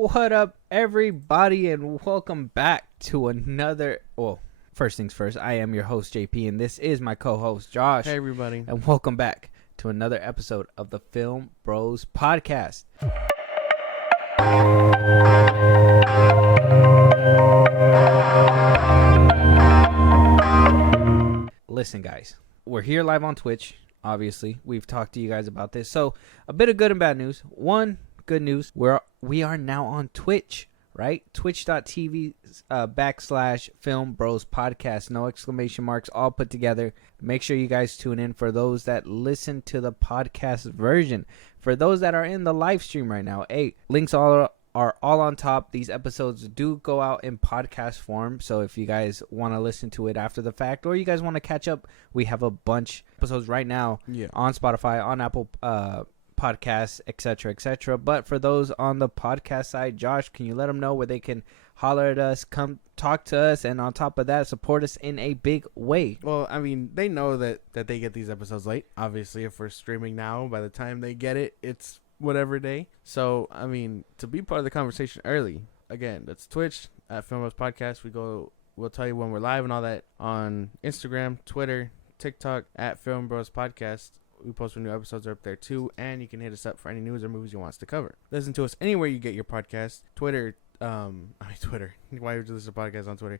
What up, everybody, and welcome back to another. Well, first things first, I am your host, JP, and this is my co host, Josh. Hey, everybody. And welcome back to another episode of the Filmbros podcast. Listen, guys, we're here live on Twitch. Obviously, we've talked to you guys about this. So, a bit of good and bad news. One, good news, we are now on Twitch, right? Twitch.tv / Film Bros Podcast. No exclamation marks, all put together. Make sure you guys tune in for those that listen to the podcast version. For those that are in the live stream right now, links are all on top. These episodes do go out in podcast form, so if you guys want to listen to it after the fact, or you guys want to catch up, we have a bunch of episodes right now on Spotify, on Apple Podcasts, etc. But for those on the podcast side, Josh, can you let them know where they can holler at us, come talk to us, and on top of that, support us in a big way? Well, I mean, they know that they get these episodes late. Obviously, if we're streaming now, by the time they get it, it's whatever day. So, I mean, to be part of the conversation early, again, that's Twitch at Filmbros Podcast. We'll tell you when we're live and all that on Instagram, Twitter, TikTok at Filmbros Podcast. We post when new episodes are up there too, and you can hit us up for any news or movies you want us to cover. Listen to us anywhere you get your podcast. Twitter. Why would you listen to podcasts on Twitter?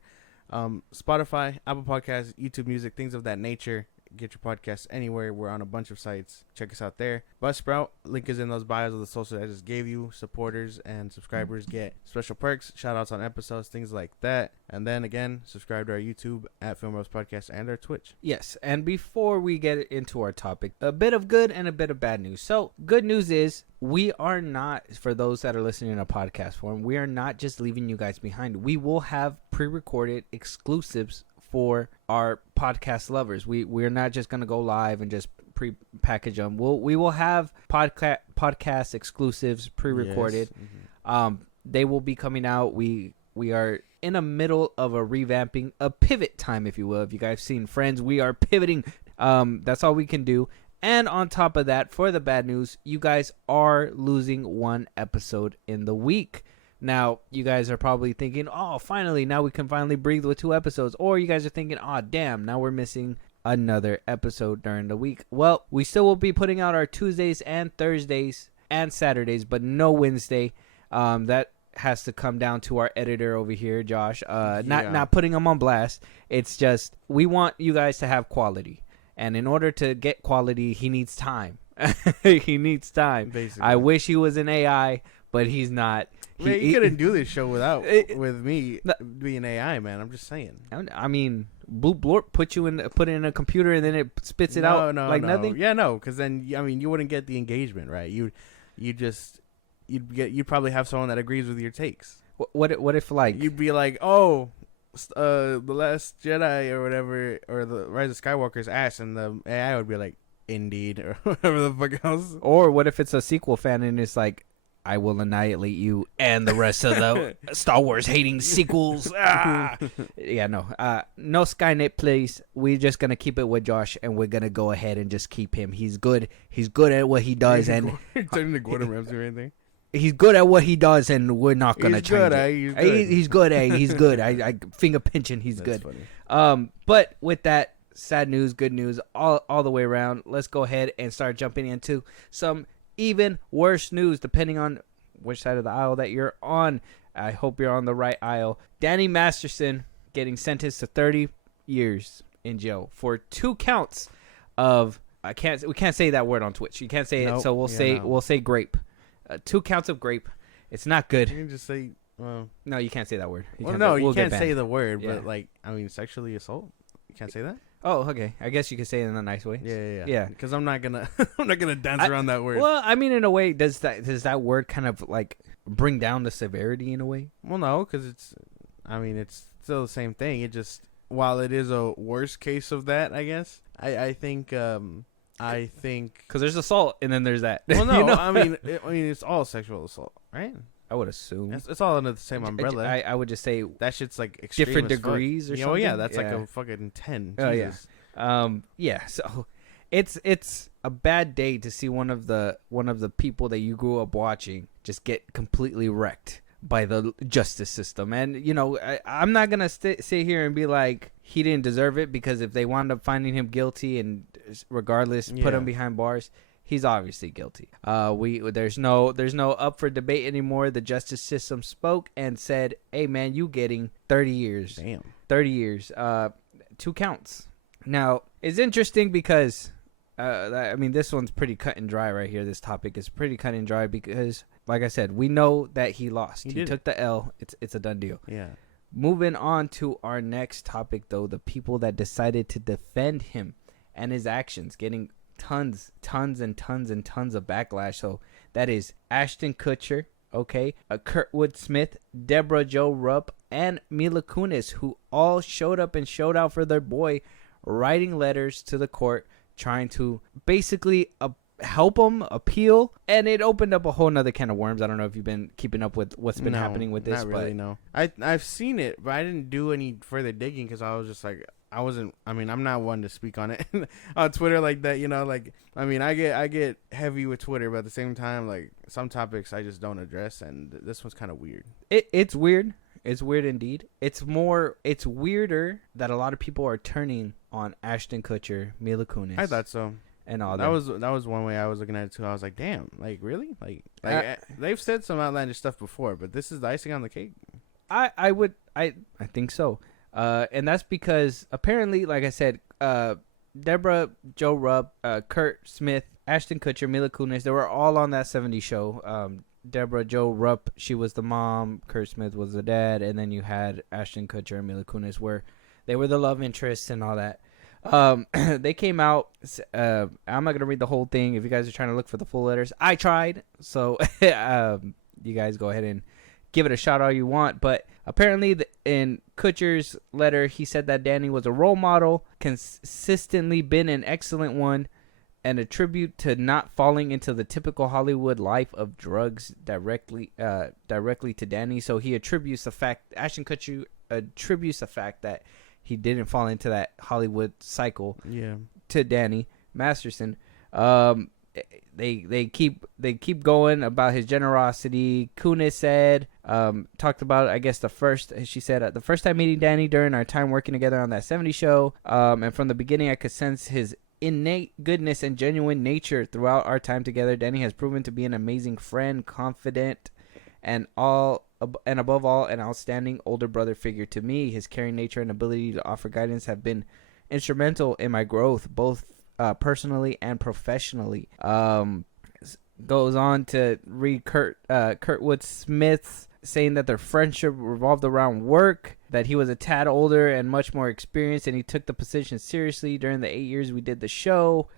Spotify, Apple Podcasts, YouTube Music, things of that nature. Get your podcasts anywhere. We're on a bunch of sites. Check us out there. Buzzsprout, link is in those bios of the socials I just gave you. Supporters and subscribers get special perks, shout outs on episodes, things like that. And then again, subscribe to our YouTube at Filmbros Podcast and our Twitch. Yes, and before we get into our topic, a bit of good and a bit of bad news. So, good news is we are not, for those that are listening in a podcast form, we are not just leaving you guys behind. We will have pre-recorded exclusives for our podcast lovers. We're not just going to go live and just pre-package them. We will have podcast exclusives pre-recorded. Yes. Mm-hmm. They will be coming out. We are in the middle of a revamping, a pivot time, if you will. If you guys seen Friends, we are pivoting. That's all we can do. And on top of that, for the bad news, you guys are losing one episode in the week. Now, you guys are probably thinking, oh, finally, now we can finally breathe with 2 episodes. Or you guys are thinking, oh, damn, now we're missing another episode during the week. Well, we still will be putting out our Tuesdays and Thursdays and Saturdays, but no Wednesday. That has to come down to our editor over here, Josh. Not putting him on blast. It's just we want you guys to have quality. And in order to get quality, he needs time. He needs time. Basically. I wish he was an AI, but he's not. You couldn't do this show with me being AI, man. I'm just saying. I mean, Bloop Blorp put it in a computer and then it spits it out like nothing. Yeah, no, because then I mean you wouldn't get the engagement, right? You'd probably have someone that agrees with your takes. What if like you'd be like, oh, the Last Jedi or whatever, or the Rise of Skywalker's ass, and the AI would be like, indeed, or whatever the fuck else. Or what if it's a sequel fan and it's like, I will annihilate you and the rest of the Star Wars hating sequels. Yeah, no Skynet, please. We're just gonna keep it with Josh, and we're gonna go ahead and just keep him. He's good at what he does, and turning to Gordon Ramsay or anything. He's good at what he does, and we're not gonna change it. He's good. He's good. I finger pinching. He's That's good. Funny. But with that, sad news, good news, all the way around. Let's go ahead and start jumping into some even worse news, depending on which side of the aisle that you're on. I hope you're on the right aisle. Danny Masterson getting sentenced to 30 years in jail for 2 counts of we can't say that word on Twitch. You can't say it, so we'll say grape. 2 counts of grape. It's not good. You can just say no, you can't say that word. You can't say the word, but like I mean, sexually assault. You can't say that. Oh, okay. I guess you could say it in a nice way. Yeah. Because I'm not gonna dance around that word. Well, I mean, in a way, does that word kind of like bring down the severity in a way? Well, no, because it's still the same thing. It just, while it is a worse case of that, I guess. I think because there's assault and then there's that. Well, no, I mean it's all sexual assault, right? I would assume it's all under the same umbrella. I would just say that shit's like different degrees or something. Oh yeah, that's like a fucking 10. Oh yeah. Yeah. So it's a bad day to see one of the people that you grew up watching just get completely wrecked by the justice system. And you know, I'm not gonna sit here and be like he didn't deserve it, because if they wound up finding him guilty and regardless put him behind bars, he's obviously guilty. There's no up for debate anymore. The justice system spoke and said, "Hey man, you getting 30 years." Damn. 30 years. 2 counts. Now, it's interesting because I mean, this one's pretty cut and dry right here. This topic is pretty cut and dry because, like I said, we know that he lost. He took the L. It's a done deal. Yeah. Moving on to our next topic, though, the people that decided to defend him and his actions, getting tons and tons of backlash. So that is Ashton Kutcher, okay, Kurtwood Smith, Deborah Jo Rupp, and Mila Kunis, who all showed up and showed out for their boy, writing letters to the court, trying to basically help him appeal, and it opened up a whole nother can of worms. I don't know if you've been keeping up with what's been happening with this. Not really, no. I've seen it, but I didn't do any further digging because I was just like, I'm not one to speak on it on Twitter like that, you know. Like, I mean, I get heavy with Twitter, but at the same time, like, some topics I just don't address, and this one's kind of weird. It's weird. It's weird indeed. It's weirder that a lot of people are turning on Ashton Kutcher, Mila Kunis. I thought so. And all that was one way I was looking at it too. I was like, damn, like really? Like they've said some outlandish stuff before, but this is the icing on the cake. I think so. And that's because apparently, like I said, Deborah Jo Rupp, Kurt Smith, Ashton Kutcher, Mila Kunis, they were all on that 70s show. Deborah Jo Rupp, she was the mom, Kurt Smith was the dad, and then you had Ashton Kutcher and Mila Kunis, where they were the love interests and all that. They came out. I'm not gonna read the whole thing. If you guys are trying to look for the full letters, I tried. So you guys go ahead and give it a shot all you want. But apparently, in Kutcher's letter, he said that Danny was a role model, consistently been an excellent one, and a tribute to not falling into the typical Hollywood life of drugs directly to Danny. So he attributes the fact, Ashton Kutcher attributes the fact that he didn't fall into that Hollywood cycle to Danny Masterson. They keep going about his generosity. Kunis said, talked about, I guess, the first time meeting Danny during our time working together on that 70 show. And from the beginning, I could sense his innate goodness and genuine nature throughout our time together. Danny has proven to be an amazing friend, confident, and above all, an outstanding older brother figure to me. His caring nature and ability to offer guidance have been instrumental in my growth, both personally and professionally. Goes on to read Kurtwood Smith's saying that their friendship revolved around work, that he was a tad older and much more experienced, and he took the position seriously during the 8 years we did the show.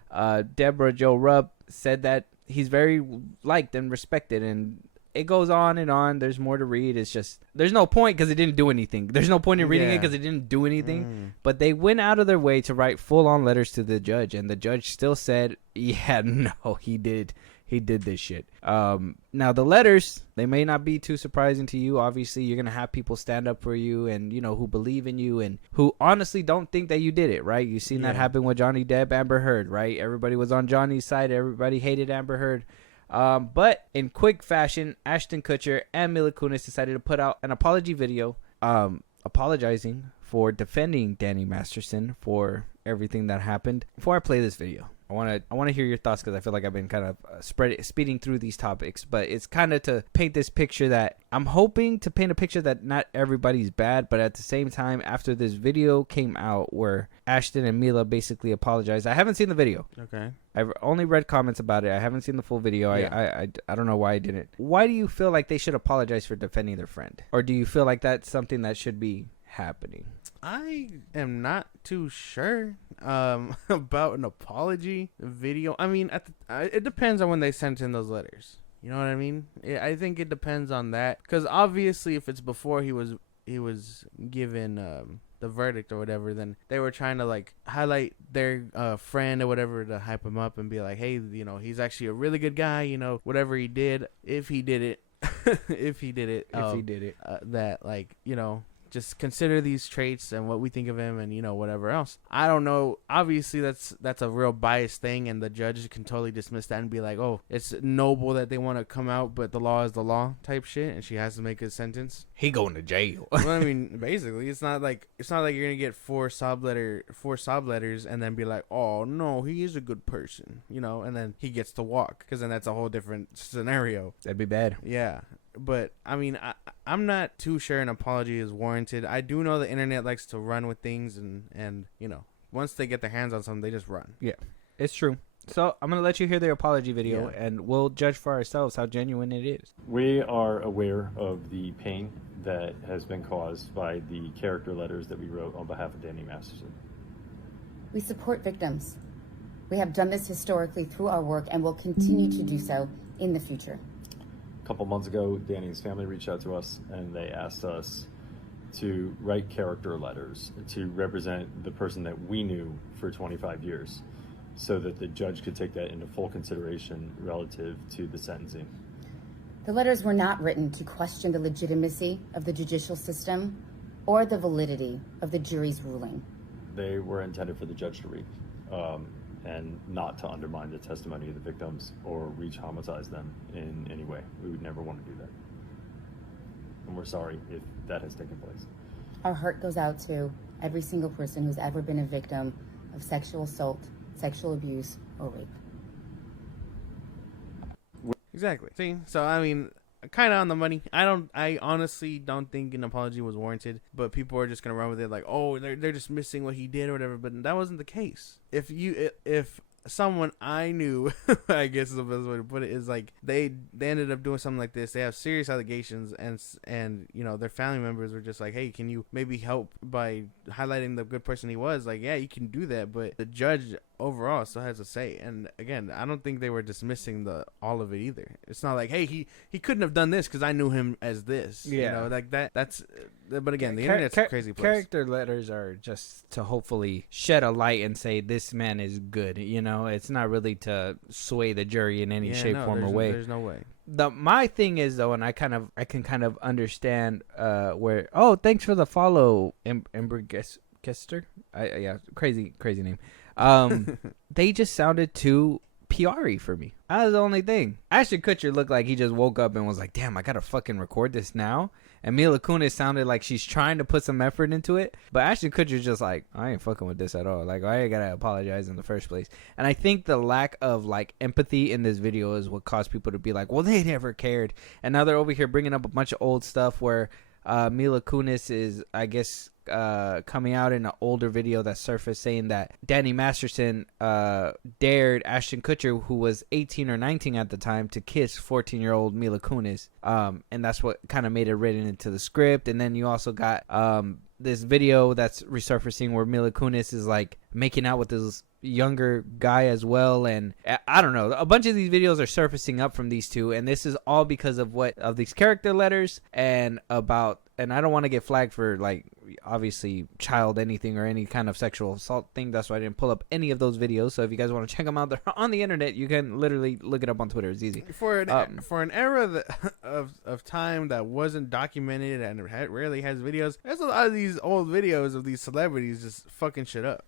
Deborah Jo Rupp said that he's very liked and respected, and it goes on and on. There's more to read. It's just, there's no point because it didn't do anything. There's no point in reading it because it didn't do anything. But they went out of their way to write full-on letters to the judge, and the judge still said, yeah, no, he did this shit. Now the letters, they may not be too surprising to you. Obviously, you're gonna have people stand up for you, and you know, who believe in you, and who honestly don't think that you did it, right? You've seen that happen with Johnny Depp, Amber Heard, right? Everybody was on Johnny's side. Everybody hated Amber Heard. But in quick fashion, Ashton Kutcher and Mila Kunis decided to put out an apology video, apologizing for defending Danny Masterson for everything that happened. Before I play this video, I want to hear your thoughts, because I feel like I've been kind of speeding through these topics, but it's kind of to paint this picture that I'm hoping to paint a picture that not everybody's bad, but at the same time, after this video came out where Ashton and Mila basically apologized, I haven't seen the video. Okay. I've only read comments about it. I haven't seen the full video. Yeah. I don't know why I didn't. Why do you feel like they should apologize for defending their friend? Or do you feel like that's something that should be happening? I am not too sure about an apology video. I mean, it depends on when they sent in those letters. You know what I mean? I think it depends on that, because obviously if it's before he was given the verdict or whatever, then they were trying to like highlight their friend or whatever to hype him up and be like, hey, you know, he's actually a really good guy, you know, whatever he did, if he did it, that, like, you know, just consider these traits and what we think of him and, whatever else. I don't know. Obviously, that's a real biased thing, and the judge can totally dismiss that and be like, oh, it's noble that they want to come out, but the law is the law type shit, and she has to make a sentence. He going to jail. Well, I mean, basically, it's not like you're gonna get four sob letters and then be like, oh no, he is a good person, and then he gets to walk, because then that's a whole different scenario. That'd be bad. Yeah. But I mean, I'm not too sure an apology is warranted. I do know the internet likes to run with things, and once they get their hands on something, they just run. Yeah, it's true. So I'm gonna let you hear their apology video, and we'll judge for ourselves how genuine it is. We are aware of the pain that has been caused by the character letters that we wrote on behalf of Danny Masterson. We support victims. We have done this historically through our work and will continue to do so in the future. A couple months ago, Danny's family reached out to us and they asked us to write character letters to represent the person that we knew for 25 years so that the judge could take that into full consideration relative to the sentencing. The letters were not written to question the legitimacy of the judicial system or the validity of the jury's ruling. They were intended for the judge to read and not to undermine the testimony of the victims or re-traumatize them in any way. We would never want to do that. And we're sorry if that has taken place. Our heart goes out to every single person who's ever been a victim of sexual assault, sexual abuse, or rape. Exactly. See, so I mean, kind of on the money. I honestly don't think an apology was warranted, but people are just gonna run with it like, oh, they're just missing what he did or whatever. But that wasn't the case. If someone I knew, I guess is the best way to put it, is like they ended up doing something like this. They have serious allegations, and their family members were just like, hey, can you maybe help by highlighting the good person he was? Like, yeah, you can do that, but the judge overall still has a say. And again, I don't think they were dismissing all of it either. It's not like, hey, he couldn't have done this because I knew him as this. Yeah, like that's. But again, the internet's a crazy place. Character letters are just to hopefully shed a light and say this man is good. It's not really to sway the jury in any shape, form, or way. There's no way. My thing is though, and I can kind of understand where. Oh, thanks for the follow, Ember Kester. Yeah, crazy name. They just sounded too PR-y for me. That was the only thing. Ashton Kutcher looked like he just woke up and was like, damn, I gotta fucking record this now. And Mila Kunis sounded like she's trying to put some effort into it. But Ashton Kutcher's just like, I ain't fucking with this at all. Like, I ain't gotta apologize in the first place. And I think the lack of, like, empathy in this video is what caused people to be like, well, they never cared. And now they're over here bringing up a bunch of old stuff where Mila Kunis is, I guess, coming out in an older video that surfaced saying that Danny Masterson dared Ashton Kutcher, who was 18 or 19 at the time, to kiss 14-year-old Mila Kunis, and that's what kind of made it written into the script. And then you also got this video that's resurfacing where Mila Kunis is like making out with this younger guy as well, and I don't know, a bunch of these videos are surfacing up from these two, and this is all because of these character letters and I don't want to get flagged for, like, obviously child anything or any kind of sexual assault thing. That's why I didn't pull up any of those videos. So if you guys want to check them out, they're on the internet. You can literally look it up on Twitter. It's easy. For an era of time that wasn't documented and rarely has videos, there's a lot of these old videos of these celebrities just fucking shit up.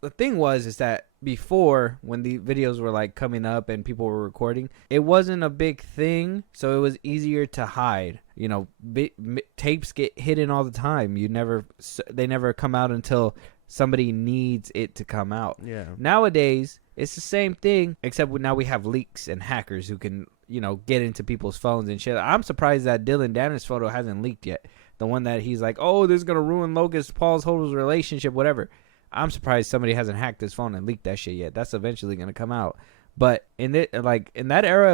The thing is that before, when the videos were like coming up and people were recording, it wasn't a big thing, so it was easier to hide. Tapes get hidden all the time. They never come out until somebody needs it to come out. Yeah. Nowadays, it's the same thing, except now we have leaks and hackers who can, get into people's phones and shit. I'm surprised that Dylan Danner's photo hasn't leaked yet. The one that he's like, oh, this is gonna ruin Paul's whole relationship, whatever. I'm surprised somebody hasn't hacked his phone and leaked that shit yet. That's eventually gonna come out. But in that era,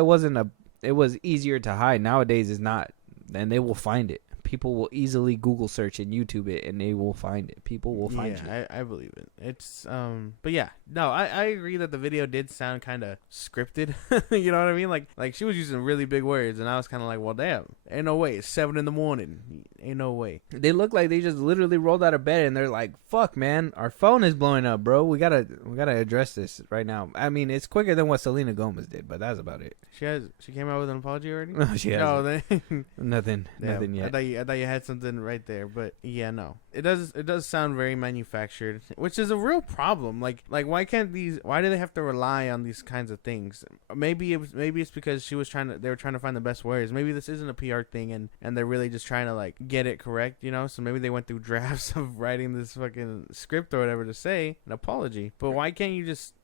it was easier to hide. Nowadays, it's not, and they will find it. People will easily Google search and YouTube it, and they will find it. People will find it. Yeah, I believe it. It's but yeah, no, I agree that the video did sound kind of scripted. You know what I mean? Like she was using really big words, and I was kind of like, well, damn, ain't no way. It's 7 a.m. Ain't no way. They look like they just literally rolled out of bed, and they're like, fuck, man, our phone is blowing up, bro. We gotta address this right now. I mean, it's quicker than what Selena Gomez did, but that's about it. She came out with an apology already. No, she hasn't. No, nothing yet. I I thought you had something right there, but yeah, no. It does sound very manufactured, which is a real problem. Like why do they have to rely on these kinds of things? Maybe it's because they were trying to find the best words. Maybe this isn't a PR thing and they're really just trying to like get it correct, you know? So maybe they went through drafts of writing this fucking script or whatever to say an apology. But why can't you just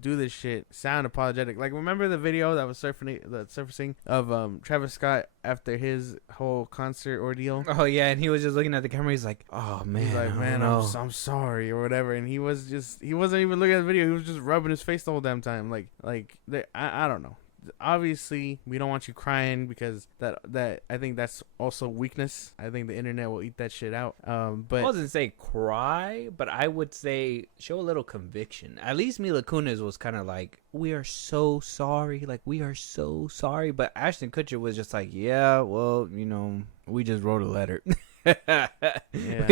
do this shit, sound apologetic? Like, remember the video that was surfacing of Travis Scott after his whole concert ordeal? Oh yeah, and he was just looking at the camera. He's like, "Oh man, he's like, man, I'm sorry," or whatever. And he wasn't even looking at the video. He was just rubbing his face the whole damn time. I don't know. Obviously, we don't want you crying because that I think that's also weakness. I think the internet will eat that shit out. But I wasn't say cry, but I would say show a little conviction. At least Mila Kunis was kind of like, "We are so sorry," like we are so sorry. But Ashton Kutcher was just like, "Yeah, well, you know, we just wrote a letter." Yeah.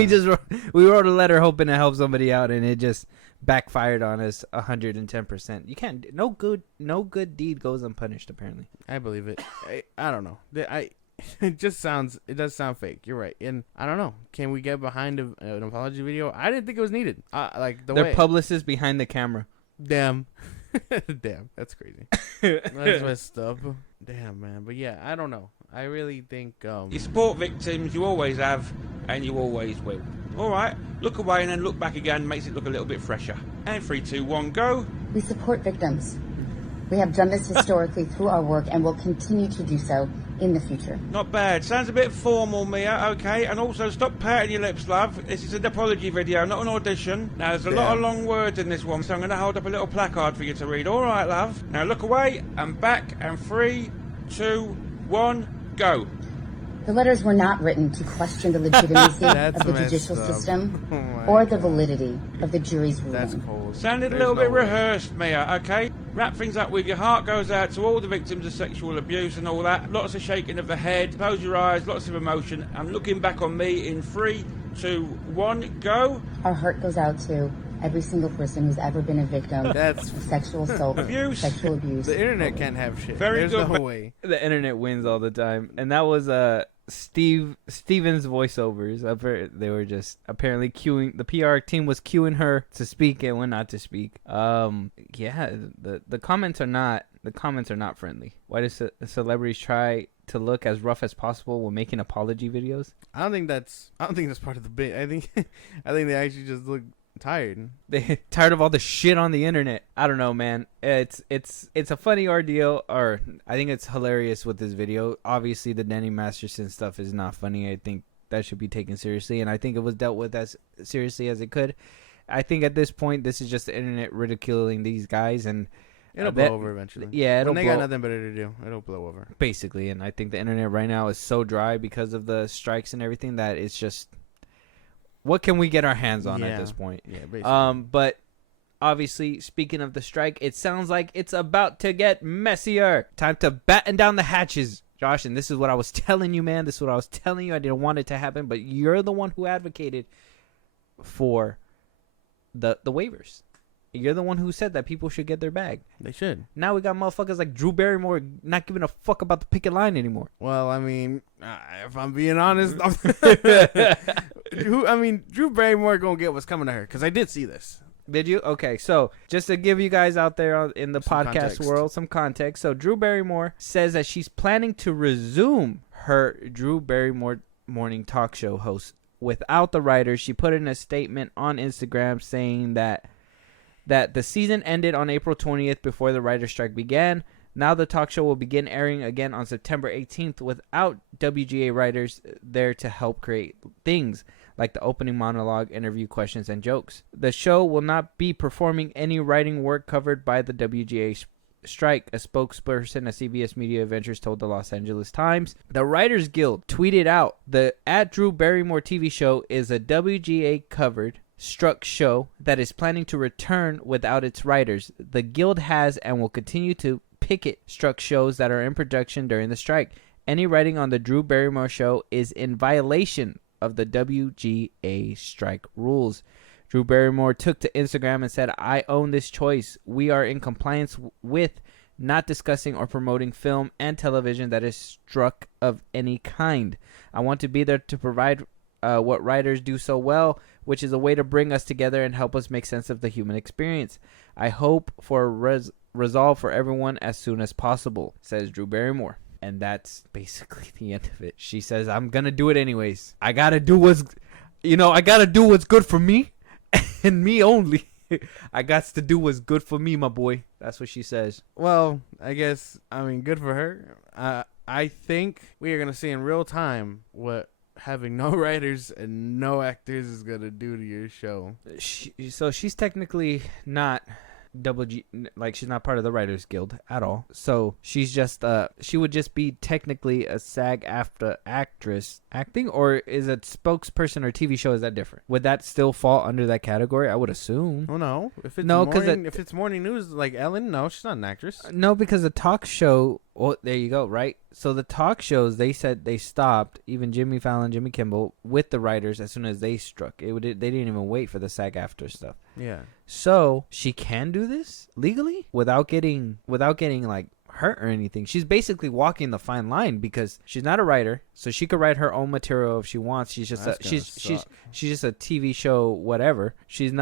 We wrote a letter hoping to help somebody out, and it just backfired on us 110%. You can't. No good deed goes unpunished. Apparently, I believe it. I don't know. It does sound fake. You're right, and I don't know. Can we get behind an apology video? I didn't think it was needed. Their publicist behind the camera. Damn. Damn, that's crazy. That's messed up. Damn, man. But yeah, I don't know. I really think you support victims, you always have, and you always will. Alright, look away and then look back again, makes it look a little bit fresher. And 3, 2, 1, go. We support victims. We have done this historically through our work and will continue to do so in the future. Not bad. Sounds a bit formal, Mia, okay? And also, stop pouting your lips, love. This is an apology video, not an audition. Now, there's a lot of long words in this one, so I'm going to hold up a little placard for you to read. All right, love? Now, look away and back, and 3, 2, 1, go. The letters were not written to question the legitimacy of the judicial system or the validity of the jury's ruling. That's cold. Sounded a little bit rehearsed, Mia, okay? Wrap things up with your heart goes out to all the victims of sexual abuse and all that. Lots of shaking of the head, close your eyes, lots of emotion. I'm looking back on me in 3, 2, 1, go. Our heart goes out to every single person who's ever been a victim of sexual assault, sexual abuse. The internet can't have shit. Very There's good. no way. The internet wins all the time, and that was Steven's voiceovers. They were just apparently cueing. The PR team was cueing her to speak and when not to speak. Yeah, the comments are not friendly. Why do celebrities try to look as rough as possible when making apology videos? I don't think that's part of the bit. I think they actually just look tired. They tired of all the shit on the internet. I don't know, man. It's a funny ordeal, or I think it's hilarious with this video. Obviously, the Danny Masterson stuff is not funny. I think that should be taken seriously, and I think it was dealt with as seriously as it could. I think at this point, this is just the internet ridiculing these guys, and it'll blow over eventually. Yeah, when they got nothing better to do, it'll blow over. Basically, and I think the internet right now is so dry because of the strikes and everything that it's just, what can we get our hands on at this point? Yeah, basically. But obviously, speaking of the strike, it sounds like it's about to get messier. Time to batten down the hatches, Josh. And this is what I was telling you, man. This is what I was telling you. I didn't want it to happen, but you're the one who advocated for the waivers. You're the one who said that people should get their bag. They should. Now we got motherfuckers like Drew Barrymore not giving a fuck about the picket line anymore. Well, I mean, if I'm being honest, Drew Barrymore gonna get what's coming to her, because I did see this. Did you? Okay, so just to give you guys out there in the podcast context. world some context. So Drew Barrymore says that she's planning to resume her Drew Barrymore morning talk show host without the writers. She put in a statement on Instagram saying that the season ended on April 20th before the writer's strike began. Now the talk show will begin airing again on September 18th without WGA writers there to help create things like the opening monologue, interview questions, and jokes. The show will not be performing any writing work covered by the WGA strike, a spokesperson at CBS Media Ventures told the Los Angeles Times. The Writers Guild tweeted out, the @Drew Barrymore TV show is a WGA covered struck show that is planning to return without its writers. The guild has and will continue to picket struck shows that are in production during the strike. Any writing on the Drew Barrymore show is in violation of the WGA strike rules. Drew Barrymore took to Instagram and said, "I own this choice. We are in compliance with not discussing or promoting film and television that is struck of any kind. I want to be there to provide what writers do so well, which is a way to bring us together and help us make sense of the human experience. I hope for a resolve for everyone as soon as possible, says Drew Barrymore. And that's basically the end of it. She says, I'm going to do it anyways. I got to do what's good for me and me only. I got to do what's good for me, my boy. That's what she says. Well, I guess, good for her. I think we are going to see in real time what having no writers and no actors is going to do to your show. So she's technically not double G, like she's not part of the Writers Guild at all. So she's just she would just be technically a SAG-AFTRA actress acting, or is it spokesperson or TV show? Is that different? Would that still fall under that category? I would assume. Oh no, if it's if it's morning news like Ellen, no, she's not an actress. No, because the talk show. Oh, there you go. Right. So the talk shows, they said they stopped. Even Jimmy Fallon, Jimmy Kimmel, with the writers as soon as they struck. They didn't even wait for the SAG-AFTRA stuff. Yeah. So she can do this legally without getting like hurt or anything. She's basically walking the fine line because she's not a writer, so she could write her own material if she wants. She's just she's just a TV show, whatever. She is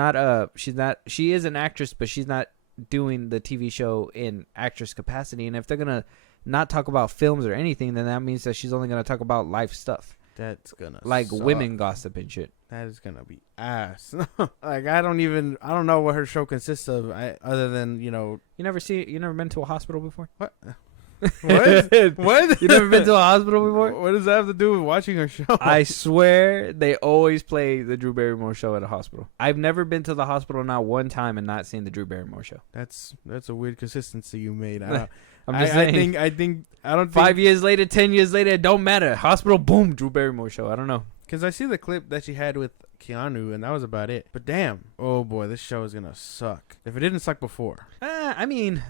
an actress, but she's not doing the TV show in actress capacity. And if they're gonna not talk about films or anything, then that means that she's only gonna talk about life stuff. That's gonna like suck. Women gossip and shit. That is gonna be ass. Like I don't know what her show consists of. Other than you never been to a hospital before? What? What? You never been to a hospital before? What does that have to do with watching her show? I swear they always play the Drew Barrymore show at a hospital. I've never been to the hospital not one time and not seen the Drew Barrymore show. That's a weird consistency you made. I'm just saying. I don't think 5 years later, 10 years later, it don't matter. Hospital, boom, Drew Barrymore show. I don't know. Because I see the clip that she had with Keanu, and that was about it. But damn, oh boy, this show is gonna suck. If it didn't suck before.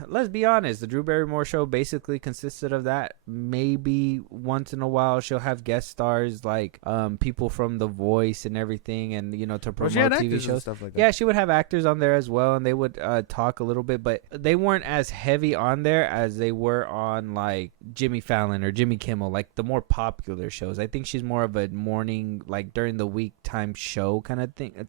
Let's be honest. The Drew Barrymore show basically consisted of that. Maybe once in a while she'll have guest stars like people from The Voice and everything, and to promote TV shows and stuff like that. Yeah, she would have actors on there as well, and they would talk a little bit, but they weren't as heavy on there as they were on like Jimmy Fallon or Jimmy Kimmel, like the more popular shows. I think she's more of a morning, like during the week time show kind of thing,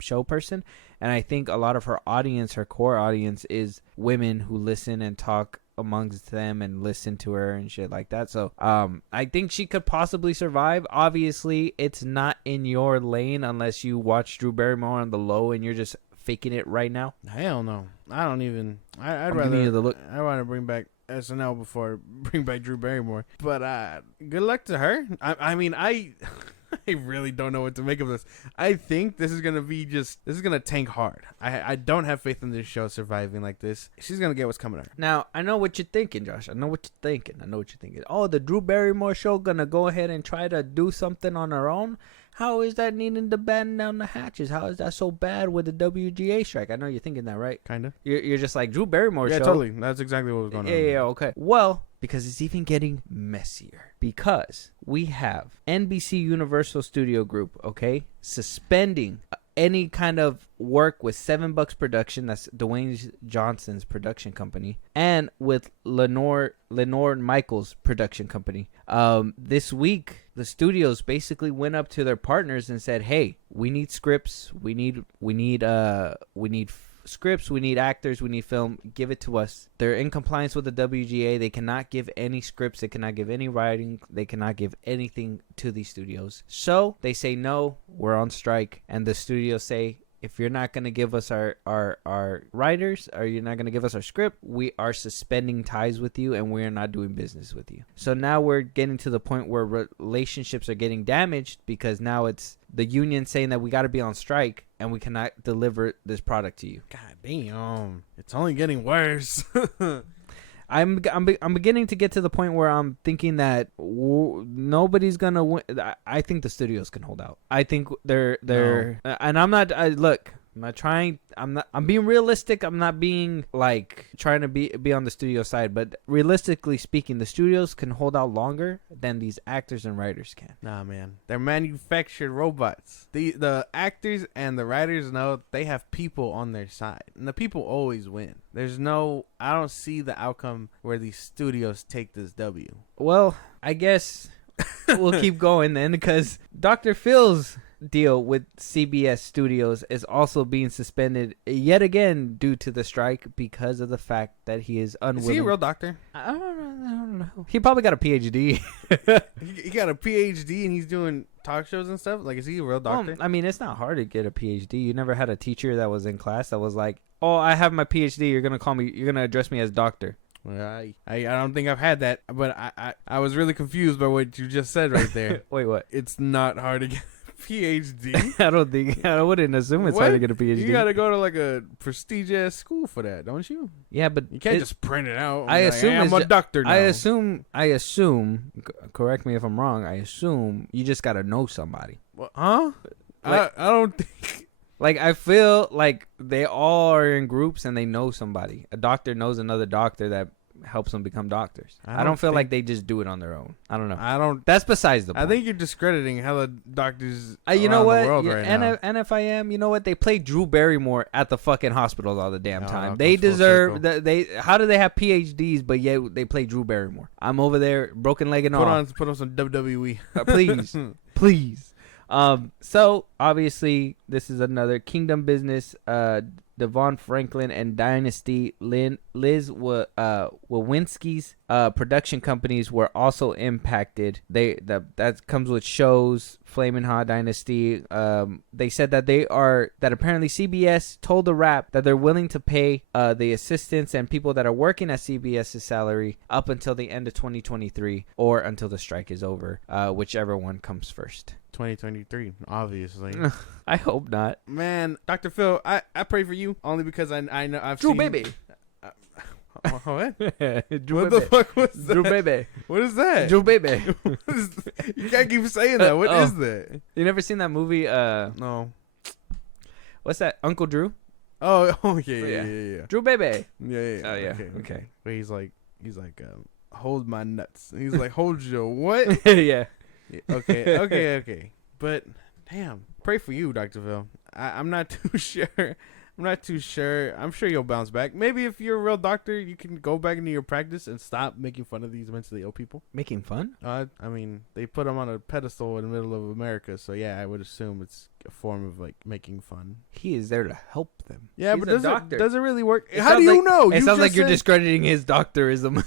show person. And I think a lot of her audience, her core audience, is women who listen and talk amongst them and listen to her and shit like that. So I think she could possibly survive. Obviously, it's not in your lane unless you watch Drew Barrymore on the low and you're just faking it right now. Hell no. I don't even. I'd rather bring back SNL before bring back Drew Barrymore. But good luck to her. I really don't know what to make of this. I think this is gonna tank hard. I don't have faith in this show surviving like this. She's gonna get what's coming to her. Now, I know what you're thinking, Josh. I know what you're thinking. Oh, the Drew Barrymore show gonna go ahead and try to do something on her own? How is that needing to batten down the hatches? How is that so bad with the WGA strike? I know you're thinking that, right? Kind of. You're just like, Drew Barrymore show. Yeah, totally. That's exactly what was going on. Yeah, okay. Well, because it's even getting messier. Because we have NBC Universal Studio Group, okay, suspending any kind of work with $7 Production, that's Dwayne Johnson's production company, and with Lenore Michaels' production company. This week, the studios basically went up to their partners and said, "Hey, we need scripts. We need scripts. We need actors. We need film. Give it to us." They're in compliance with the WGA. They cannot give any scripts. They cannot give any writing. They cannot give anything to these studios. So they say, no, we're on strike. And the studios say, if you're not going to give us our writers, or you're not going to give us our script, we are suspending ties with you and we're not doing business with you. So now we're getting to the point where relationships are getting damaged because now it's the union saying that we got to be on strike and we cannot deliver this product to you. God damn. It's only getting worse. I'm beginning to get to the point where I'm thinking that nobody's gonna win. I think the studios can hold out. I think they're No. And I'm not. Look, I'm not trying. I'm being realistic. I'm not being like trying to be on the studio side. But realistically speaking, the studios can hold out longer than these actors and writers can. Nah, man. They're manufactured robots. The actors and the writers know they have people on their side. And the people always win. I don't see the outcome where these studios take this W. Well, I guess we'll keep going then, because Dr. Phil's deal with CBS Studios is also being suspended yet again due to the strike because of the fact that he is unwilling. Is he a real doctor? I don't know. He probably got a PhD. He got a PhD and he's doing talk shows and stuff? Like, is he a real doctor? I mean, it's not hard to get a PhD. You never had a teacher that was in class that was like, oh, I have my PhD. You're going to address me as doctor. Well, I don't think I've had that, but I was really confused by what you just said right there. Wait, what? It's not hard to get a PhD. I wouldn't assume it's hard to get a PhD. You gotta go to like a prestigious school for that, don't you? Yeah, but you can't just print it out. I assume I'm a doctor now. I assume. Correct me if I'm wrong. I assume you just gotta know somebody. Well, huh? Like, I don't think. Like, I feel like they all are in groups and they know somebody. A doctor knows another doctor that helps them become doctors. I don't feel like they just do it on their own. I don't know. That's besides the point. I think you're discrediting hella doctors you know what? the world right now. And if I am, you know what? They play Drew Barrymore at the fucking hospitals all the damn time. No, they deserve how do they have PhDs but yet they play Drew Barrymore? I'm over there broken leg and all. Put on some WWE. Please. Please. So obviously this is another Kingdom business. Devon Franklin and Dynasty Liz Wawinski's production companies were also impacted. That comes with shows Flamin' Hot, Dynasty. They said that apparently CBS told the Wrap that they're willing to pay the assistants and people that are working at CBS's salary up until the end of 2023 or until the strike is over, whichever one comes first. 2023, obviously. I hope not. Man, Dr. Phil, I pray for you only because I know I've Drew seen... Baby. What? Drew What Baby. the fuck was that? Drew Baby. What is that? Drew Baby. You can't keep saying that. What is that? You never seen that movie? No. What's that? Uncle Drew? Oh yeah. Drew Baby. Yeah. Oh yeah. Okay. Okay. But he's like, hold my nuts. He's like, hold your what? Yeah. Okay. But damn, pray for you, Dr. Phil. I'm not too sure. I'm sure you'll bounce back. Maybe if you're a real doctor, you can go back into your practice and stop making fun of these mentally ill people. Making fun? I mean, they put them on a pedestal in the middle of America, so yeah, I would assume it's a form of like making fun. He is there to help them. Yeah, He's but does it really work? It How do you know? It sounds like you're discrediting his doctorism.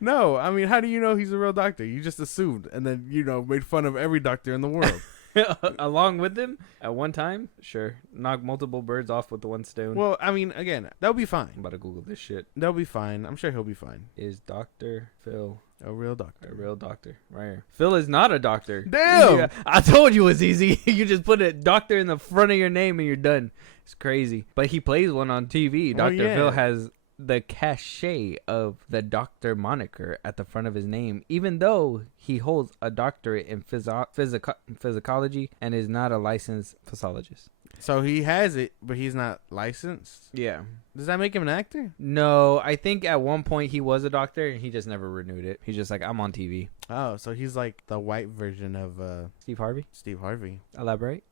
No, I mean, how do you know he's a real doctor? You just assumed, and then made fun of every doctor in the world. Along with them at one time? Sure. Knock multiple birds off with the one stone. Well, I mean, again, that'll be fine. I'm about to Google this shit. They'll be fine. I'm sure he'll be fine. Is Dr. Phil a real doctor? A real doctor. Right here. Phil is not a doctor. Damn! Yeah, I told you it was easy. You just put a doctor in the front of your name and you're done. It's crazy. But he plays one on TV. Dr. Phil has the cachet of the doctor moniker at the front of his name, even though he holds a doctorate in physicology and is not a licensed physiologist. So he has it, but he's not licensed? Yeah. Does that make him an actor? No, I think at one point he was a doctor and he just never renewed it. He's just like, I'm on TV. Oh, so he's like the white version of Steve Harvey? Steve Harvey. Elaborate.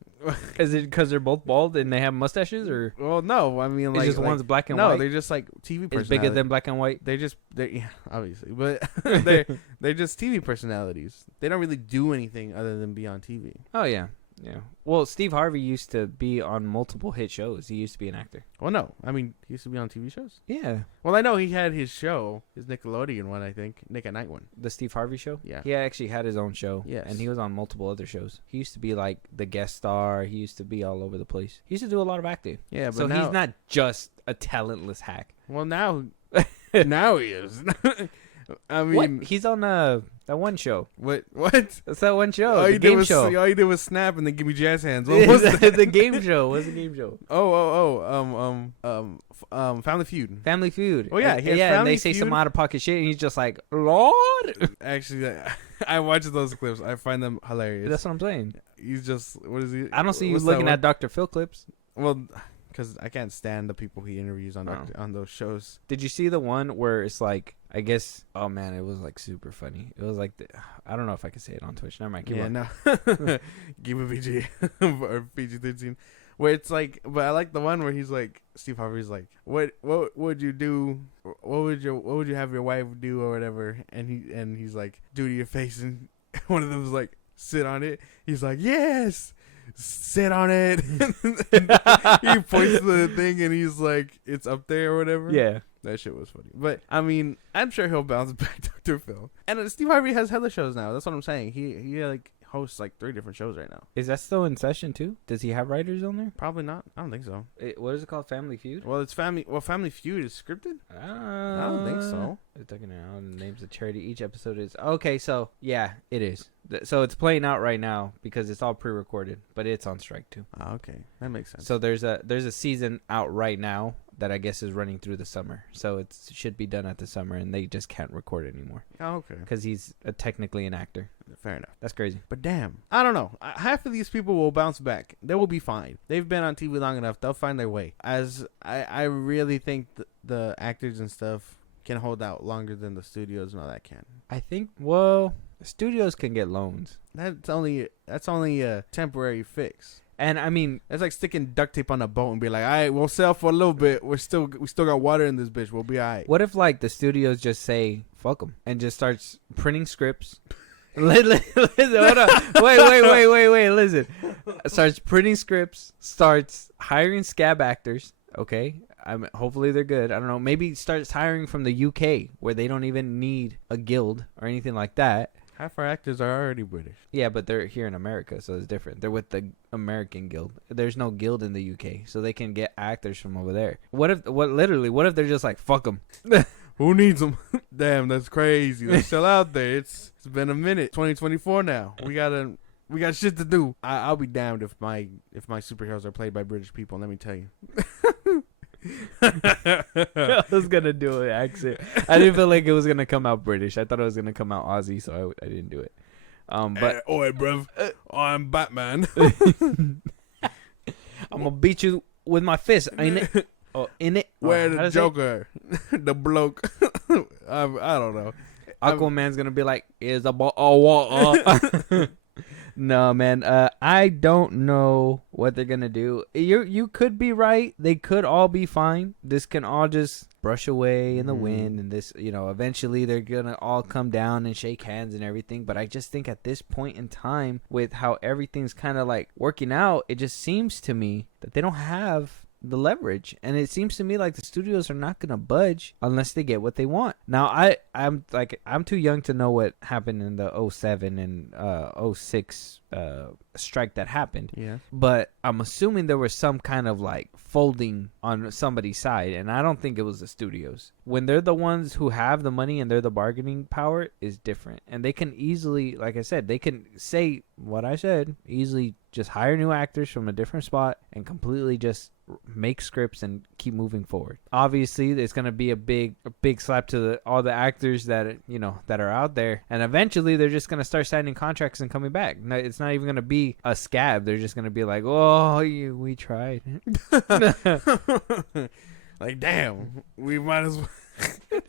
Is it because they're both bald and they have mustaches, or? Well, no. I mean, like, it's just one's black and white. white. No, they're just like TV personalities. It's bigger than black and white. Yeah, obviously, but they're just TV personalities. They don't really do anything other than be on TV. Oh yeah. Yeah. Well, Steve Harvey used to be on multiple hit shows. He used to be an actor. Well, no. I mean, he used to be on TV shows. Yeah. Well, I know he had his show, his Nickelodeon one, I think. Nick at Night one. The Steve Harvey show? Yeah. He actually had his own show. Yes. And he was on multiple other shows. He used to be like the guest star. He used to be all over the place. He used to do a lot of acting. Yeah, but so now, he's not just a talentless hack. Well, now he is. I mean, what? He's on that one show. What? That's that one show. All the game show. All you did was snap and then give me jazz hands. What was that? The game show. What's the game show? Family Feud. Family Feud. Oh yeah, and they say some out of pocket shit, and he's just like, Lord. Actually, I watch those clips. I find them hilarious. That's what I'm saying. He's just, what is he? I don't see you looking at Dr. Phil clips. Well, because I can't stand the people he interviews on Oh. on those shows. Did you see the one where it's like, I guess, oh man, it was like super funny. It was like, I don't know if I can say it on Twitch. Never mind. Keep on. No. Give a PG or PG-13. Where it's like, but I like the one where he's like, Steve Harvey's like, what would you do? What would you have your wife do or whatever? And he's like, do to your face, and one of them's like, sit on it. He's like, yes, sit on it. He points to the thing and he's like, it's up there or whatever. Yeah. That shit was funny. But I mean, I'm sure he'll bounce back, Dr. Phil. And Steve Harvey has hella shows now. That's what I'm saying. He like hosts like 3 different shows right now. Is that still in session too? Does he have writers on there? Probably not. I don't think so. What is it called? Family Feud? Well, it's Family Feud is scripted? I don't think so. It's taking out names of charity. Each episode is okay. So yeah, it is. So it's playing out right now because it's all pre-recorded, but it's on strike too. Oh, okay. That makes sense. So there's a season out right now that I guess is running through the summer. So it should be done at the summer, and they just can't record anymore Oh, okay. because he's technically an actor. Fair enough. That's crazy. But damn, I don't know. Half of these people will bounce back. They will be fine. They've been on TV long enough. They'll find their way. As I really think the actors and stuff can hold out longer than the studios and all that can. I think, well, studios can get loans. That's only a temporary fix. And I mean, It's like sticking duct tape on a boat and be like, all right, we'll sell for a little bit. We still got water in this bitch. We'll be all right. what if like the studios just say fuck them and just starts printing scripts? Listen, hold on. Wait. Listen. Starts printing scripts. Starts hiring scab actors. Okay. Hopefully they're good. I don't know. Maybe starts hiring from the UK where they don't even need a guild or anything like that. Half our actors are already British. Yeah, but they're here in America, so it's different. They're with the American guild. There's no guild in the UK, so they can get actors from over there. What if they're just like, fuck them? Who needs them? Damn, that's crazy. They're still out there. It's been a minute. 2024 now. We got shit to do. I'll be damned if my superheroes are played by British people. Let me tell you. I was gonna do an accent. I didn't feel like it was gonna come out British. I thought it was gonna come out Aussie, so I didn't do it. But oi, bruv, I'm Batman. I'm gonna beat you with my fist, ain't it? Oh, in it. Where How the does it- Joker, the bloke. I don't know. Aquaman's gonna be like, "Is a ball? Oh, No, man. I don't know what they're gonna do. You could be right. They could all be fine. This can all just brush away in the wind, and this, eventually they're gonna all come down and shake hands and everything. But I just think at this point in time, with how everything's kind of like working out, it just seems to me that they don't have the leverage, and it seems to me like the studios are not gonna budge unless they get what they want. Now I'm too young to know what happened in the 07 and 06 strike that happened, Yeah. but I'm assuming there was some kind of like folding on somebody's side, and I don't think it was the studios. When they're the ones who have the money and they're the bargaining power, is different, and they can easily, like I said, they can say what I said, easily just hire new actors from a different spot and completely just make scripts and keep moving forward. Obviously, it's going to be a big slap to all the actors that that are out there, and eventually they're just going to start signing contracts and coming back. No, it's not even going to be a scab. They're just going to be like, "Oh, we tried." Like, damn, we might as well.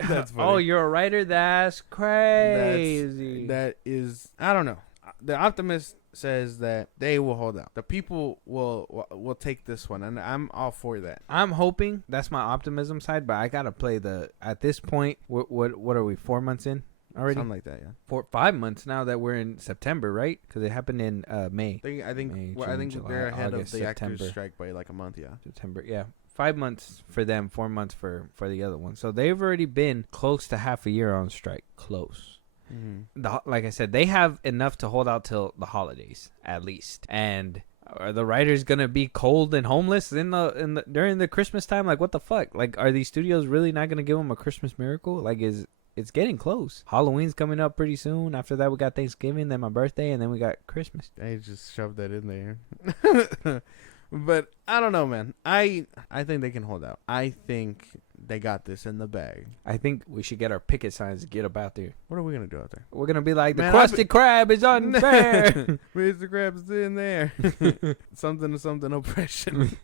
That's funny. Oh, you're a writer? That's crazy. That is, I don't know. The optimist says that they will hold out. The people will take this one, and I'm all for that. I'm hoping. That's my optimism side, but I gotta play at this point. What are we? 4 months in already? Something like that, yeah. 5 months now that we're in September, right? Because it happened in May. I think May, I June, think July, they're ahead August, of the September. actors strike by like a month, yeah. September, yeah. 5 months for them, 4 months for the other one. So they've already been close to half a year on strike. Close. Mm-hmm. Like I said, they have enough to hold out till the holidays at least. And are the writers gonna be cold and homeless during the Christmas time? Like, what the fuck? Like, are these studios really not gonna give them a Christmas miracle? Like, it's getting close. Halloween's coming up pretty soon. After that, we got Thanksgiving, then my birthday, and then we got Christmas. They just shoved that in there. But I don't know, man. I think they can hold out. I think they got this in the bag. I think we should get our picket signs to get up out there. What are we gonna do out there? We're gonna be like, the Man, Krusty Krab is unfair. Mr. Krabs in there. Something to something oppression.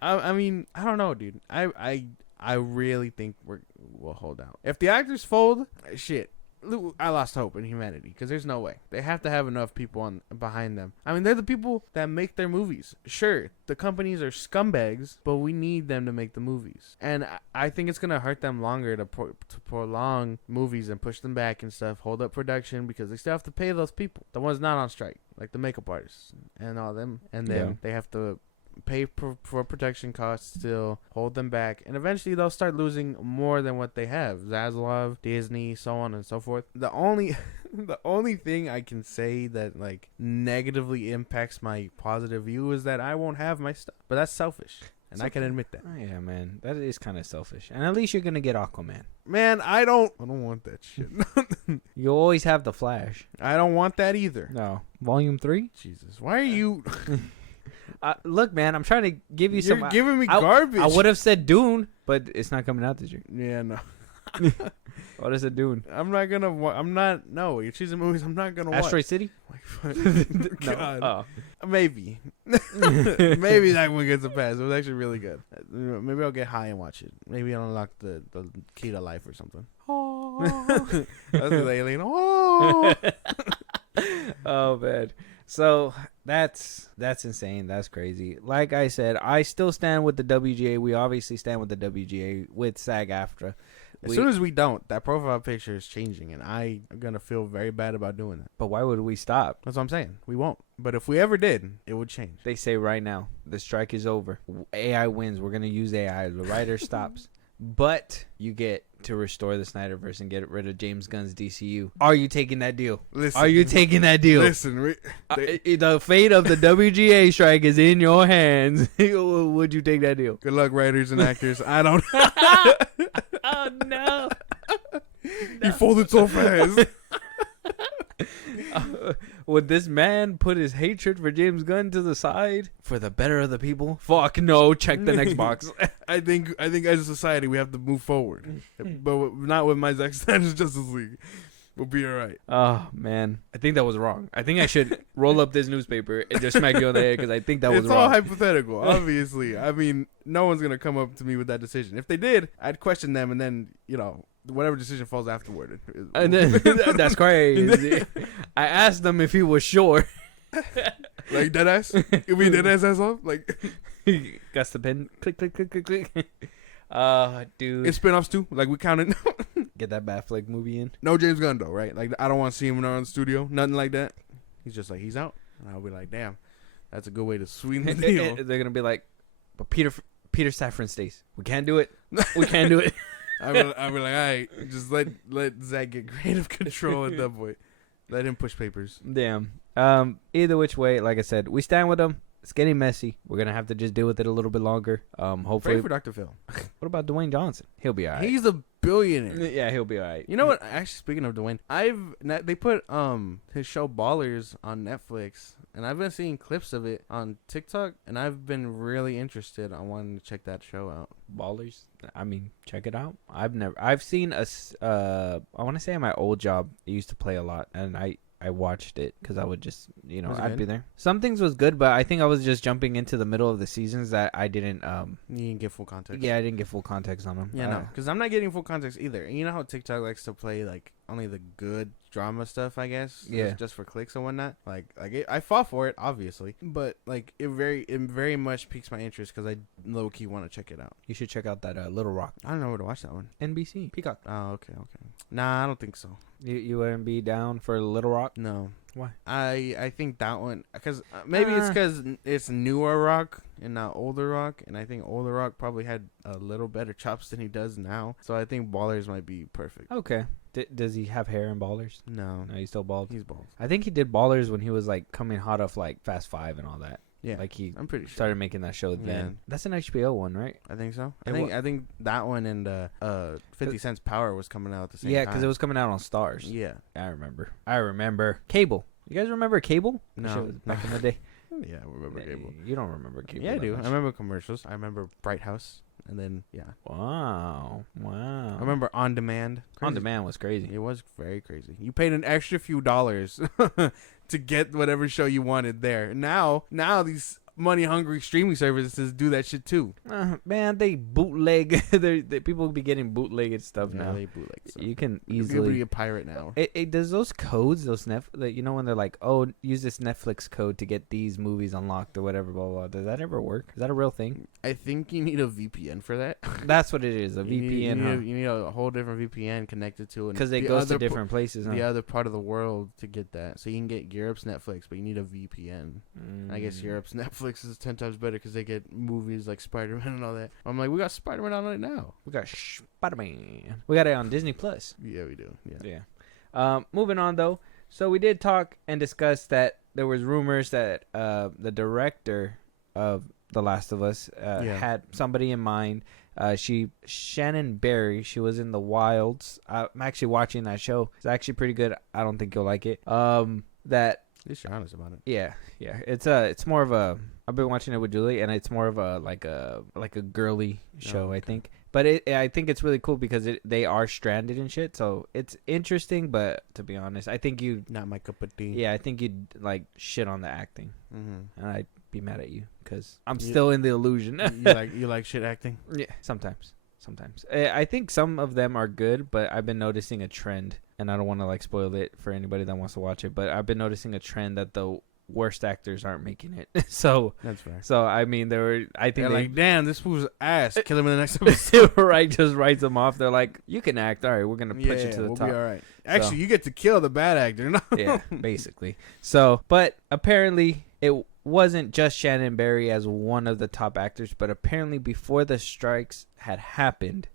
I mean, I don't know, dude. I really think we'll hold out. If the actors fold, shit, I lost hope in humanity because there's no way. They have to have enough people behind them. I mean, they're the people that make their movies. Sure, the companies are scumbags, but we need them to make the movies. And I think it's gonna hurt them longer to prolong movies and push them back and stuff. Hold up production because they still have to pay those people, the ones not on strike, like the makeup artists and all them. And then they have to pay for production costs, still hold them back, and eventually they'll start losing more than what they have. Zaslav, Disney, so on and so forth. The only thing I can say that like negatively impacts my positive view is that I won't have my stuff, but that's selfish, and I can admit that. Oh, yeah, man, that is kind of selfish. And at least you're gonna get Aquaman. Man, I don't want that shit. You always have the Flash. I don't want that either. No, Volume 3. Jesus, why are you? Look, man, I'm trying to give you some. You're giving me garbage. I would have said Dune, but it's not coming out this year. Yeah, no. What is it Dune? I'm not gonna. No, you're choosing movies I'm not gonna watch. Asteroid City? God. No. Oh. Maybe. Maybe that one gets a pass. It was actually really good. Maybe I'll get high and watch it. Maybe I'll unlock the key to life or something. Oh. That's the alien. Oh. Oh, man. So that's insane. That's crazy. Like I said, I still stand with the WGA. We obviously stand with the WGA with SAG-AFTRA. As soon as we don't, that profile picture is changing, and I'm gonna feel very bad about doing that. But why would we stop? That's what I'm saying. We won't. But if we ever did, it would change. They say right now the strike is over. AI wins. We're gonna use AI. The writer stops. But you get to restore the Snyderverse and get rid of James Gunn's DCU. Are you taking that deal? Listen, are you taking that deal? Listen, the fate of the WGA strike is in your hands. Would you take that deal? Good luck, writers and actors. I don't. Oh no! He folded so fast. Would this man put his hatred for James Gunn to the side for the better of the people? Fuck no. Check the next box. I think as a society we have to move forward, but not with my Zack Snyder's Justice League. We'll be all right. Oh man, I think that was wrong. I think I should roll up this newspaper and just smack you on the head because I think that was wrong. It's all hypothetical, obviously. I mean, no one's gonna come up to me with that decision. If they did, I'd question them, and then whatever decision falls afterward. And then, that's crazy. I asked them if he was sure. Like deadass? You mean deadass ass off? Like, got the pen. Click, click, click, click, click. Dude. It's spinoffs too. Like we counted. Get that Batfleck movie in. No James Gunn though, right? Like I don't want to see him in our studio. Nothing like that. He's just like he's out, and I'll be like, damn, that's a good way to sweeten the deal. They're gonna be like, but Peter Safran stays. We can't do it. We can't do it. I'll be like, all right, just let Zach get creative control at that point. Let him push papers. Damn. Either which way, like I said, we stand with him. It's getting messy. We're gonna have to just deal with it a little bit longer. Hopefully. Pray for Dr. Phil. What about Dwayne Johnson? He'll be alright. He's a billionaire. Yeah, he'll be alright. You know what? Actually, speaking of Dwayne, they put his show Ballers on Netflix, and I've been seeing clips of it on TikTok, and I've been really interested. I wanted to check that show out. Ballers. I mean, check it out. I've seen I want to say at my old job, I used to play a lot, and I watched it because I would just, I'd be there. Some things was good, but I think I was just jumping into the middle of the seasons that I didn't. You didn't get full context. Yeah, I didn't get full context on them. Yeah, no, because I'm not getting full context either. And you know how TikTok likes to play like only the good drama stuff, I guess. Yeah. Just for clicks and whatnot. I fought for it, obviously, but like it very much piques my interest because I low key want to check it out. You should check out that Little Rock. I don't know where to watch that one. NBC Peacock. Oh, okay. Nah, I don't think so. You wouldn't be down for Little Rock? No. Why? I think that one because maybe it's because it's newer Rock and not older Rock, and I think older Rock probably had a little better chops than he does now. So I think Ballers might be perfect. Okay. Does he have hair in Ballers? No, he's still bald. He's bald. I think he did Ballers when he was like coming hot off like Fast 5 and all that. Yeah, like I'm pretty sure started making that show then. Yeah. That's an HBO one, right? I think so. I think that one and 50 Cent's Power was coming out at the same time. Yeah, because it was coming out on Stars. Yeah, I remember. Cable. You guys remember Cable? No, back in the day. Yeah, I remember Cable. You don't remember Cable? Yeah, I do. I remember commercials. I remember Bright House, and then Wow. I remember On Demand. Crazy. On Demand was crazy. It was very crazy. You paid an extra few dollars to get whatever show you wanted there. Now these money hungry streaming services do that shit too. Man, they bootleg. People be getting bootlegged stuff now. They bootleg stuff. You can You easily be a pirate now. Does those codes, those you know, when they're like, oh, use this Netflix code to get these movies unlocked or whatever, blah, blah, blah. Does that ever work? Is that a real thing? I think you need a VPN for that. That's what it is, a VPN. You need a whole different VPN connected to it. Because it goes to different places. The other part of the world to get that. So you can get Europe's Netflix, but you need a VPN. I guess Europe's Netflix is 10 times better because they get movies like Spider-Man and all that. I'm like, we got Spider-Man on right now. We got Spider-Man. We got it on Disney Plus. Yeah, we do. Yeah. Moving on, though. So we did talk and discuss that there was rumors that the director of The Last of Us had somebody in mind. Shannon Barry, she was in The Wilds. I'm actually watching that show. It's actually pretty good. I don't think you'll like it. At least you're honest about it. Yeah. It's more of a. I've been watching it with Julie, and it's more of a like a girly show, I think. But I think it's really cool because they are stranded and shit. So it's interesting, but to be honest, I think you not my cup of tea. Yeah, I think you'd like shit on the acting, and I'd be mad at you because I'm still in the illusion. you like shit acting? Yeah, sometimes. I think some of them are good, but I've been noticing a trend, and I don't want to like spoil it for anybody that wants to watch it. But I've been noticing a trend that the worst actors aren't making it. So that's fair. So I mean, I think they're like, damn, this fool's ass. Kill him in the next episode. Right, just writes them off. They're like, you can act. All right, we're gonna put you to the top. We'll be all right. Actually, you get to kill the bad actor. No. Yeah, basically. So, but apparently it wasn't just Shannon Barry as one of the top actors, but apparently before the strikes had happened,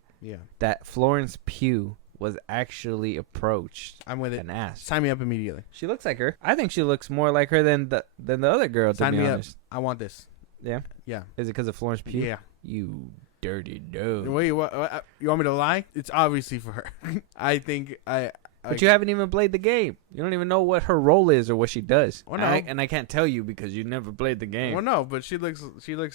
that Florence Pugh was actually approached. I'm with it. And asked. Sign me up immediately. She looks like her. I think she looks more like her than the other girl. Sign to be me honest. up. I want this. Yeah. Yeah. Is it because of Florence Pugh? Yeah. You dirty dog. Wait, what? You want me to lie? It's obviously for her. I think But you haven't even played the game. You don't even know what her role is or what she does. Well, no. And I can't tell you because you never played the game. Well, no, but she looks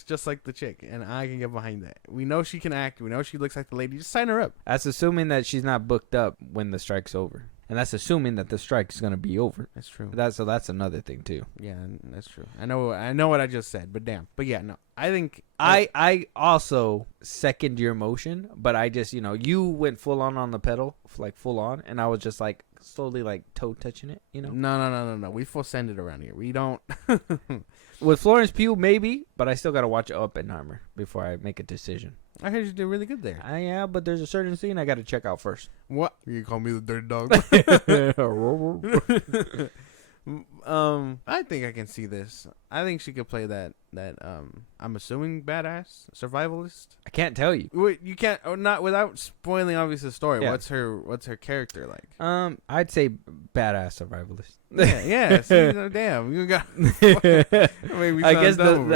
just like the chick, and I can get behind that. We know she can act. We know she looks like the lady. Just sign her up. That's assuming that she's not booked up when the strike's over. And that's assuming that the strike is going to be over. That's true. So that's another thing, too. Yeah, that's true. I know what I just said, but damn. But yeah, no. I think... I also second your motion, but I just, you went full on the pedal, like full on, and I was just like slowly like toe touching it, No. We full send it around here. We don't... With Florence Pugh, maybe, but I still got to watch Oppenheimer before I make a decision. I heard you did really good there. Yeah, but there's a certain scene I got to check out first. What? You call me the dirty dog? I think I can see this. I think she could play that I'm assuming badass survivalist. I can't tell you. Wait, you can't not without spoiling obviously the story. Yeah. What's her character like? I'd say badass survivalist. Yeah. See, damn, you got. I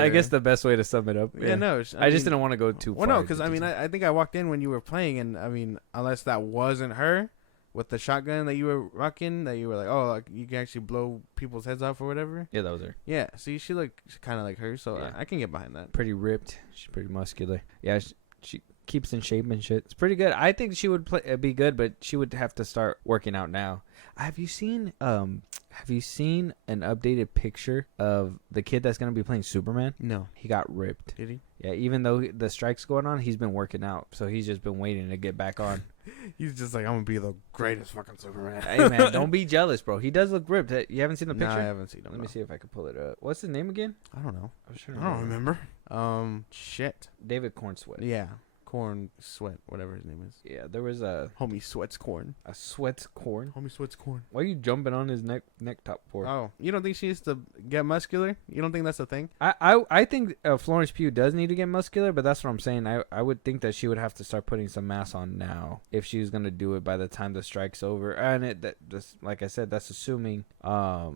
guess the best way to sum it up. Yeah, no. I just didn't want to go too far. Well, no, because I think I walked in when you were playing, and I mean, unless that wasn't her. With the shotgun that you were rocking, that you were like, oh, like you can actually blow people's heads off or whatever. Yeah, that was her. Yeah, see, she looked kind of like her, so yeah. I can get behind that. Pretty ripped. She's pretty muscular. Yeah, she keeps in shape and shit. It's pretty good. I think she would be good, but she would have to start working out now. Have you seen an updated picture of the kid that's gonna be playing Superman? No, he got ripped. Did he? Yeah, even though the strike's going on, he's been working out, so he's just been waiting to get back on. He's just like, I'm gonna be the greatest fucking Superman. Hey man, don't be jealous, bro. He does look ripped. You haven't seen the picture? No, I haven't seen him. Let me see if I can pull it up. What's his name again? I don't know. I don't remember. Shit. David Cornsweat. Yeah. Corn Sweat, whatever his name is. Yeah, there was a homie sweats corn. A sweats corn. Homie sweats corn. Why are you jumping on his neck top for? Oh, you don't think she needs to get muscular? You don't think that's a thing? I think Florence Pugh does need to get muscular, but that's what I'm saying. I would think that she would have to start putting some mass on now if she was gonna do it by the time the strike's over. And like I said, that's assuming that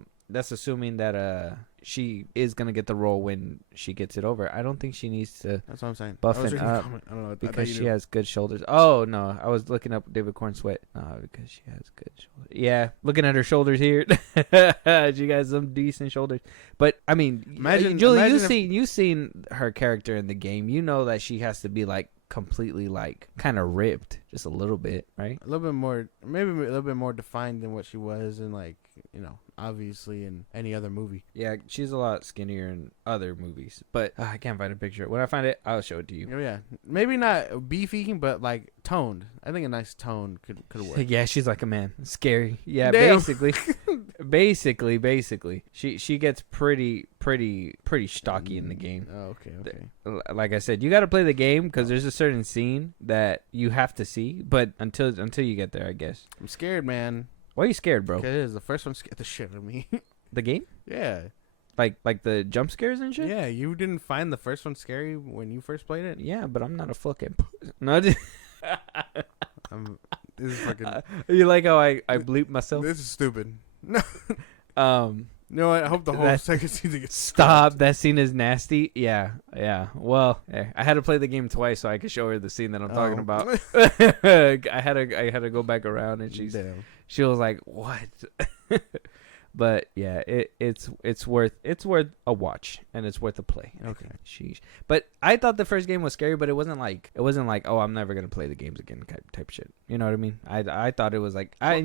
she is gonna get the role when she gets it over. I don't think she needs to. That's what I'm saying. Buffing up. I don't know because she has good shoulders. Oh no, I was looking up David Cornsweat. No, because she has good shoulders. Yeah, looking at her shoulders here, she got some decent shoulders. But I mean, Julie, you've seen her character in the game. You know that she has to be like completely like kind of ripped, just a little bit, right? A little bit more, maybe a little bit more defined than what she was in like obviously in any other movie. Yeah, she's a lot skinnier in other movies, but I can't find a picture. When I find it, I'll show it to you. Oh yeah, maybe not beefy, but like toned. I think a nice tone could work. Yeah, she's like a man. Scary. Yeah, Damn. basically. She gets pretty stocky in the game. Oh, okay. Like I said, you got to play the game because there's a certain scene that you have to see, but until you get there, I guess. I'm scared, man. Why are you scared, bro? Because the first one scared the shit out of me. The game? Yeah. Like the jump scares and shit? Yeah, you didn't find the first one scary when you first played it? Yeah, but I'm not a fucking... No, just... This is fucking... You like how I bleep myself? This is stupid. No. You know what? I hope the whole second season gets... Stop. That scene is nasty. Yeah. Well, I had to play the game twice so I could show her the scene that I'm talking about. I had to go back around and she was like, "What?" But yeah, it's worth a watch and it's worth a play. Okay. Sheesh. But I thought the first game was scary, but it wasn't like oh, I'm never gonna play the games again type shit. You know what I mean? I thought it was like I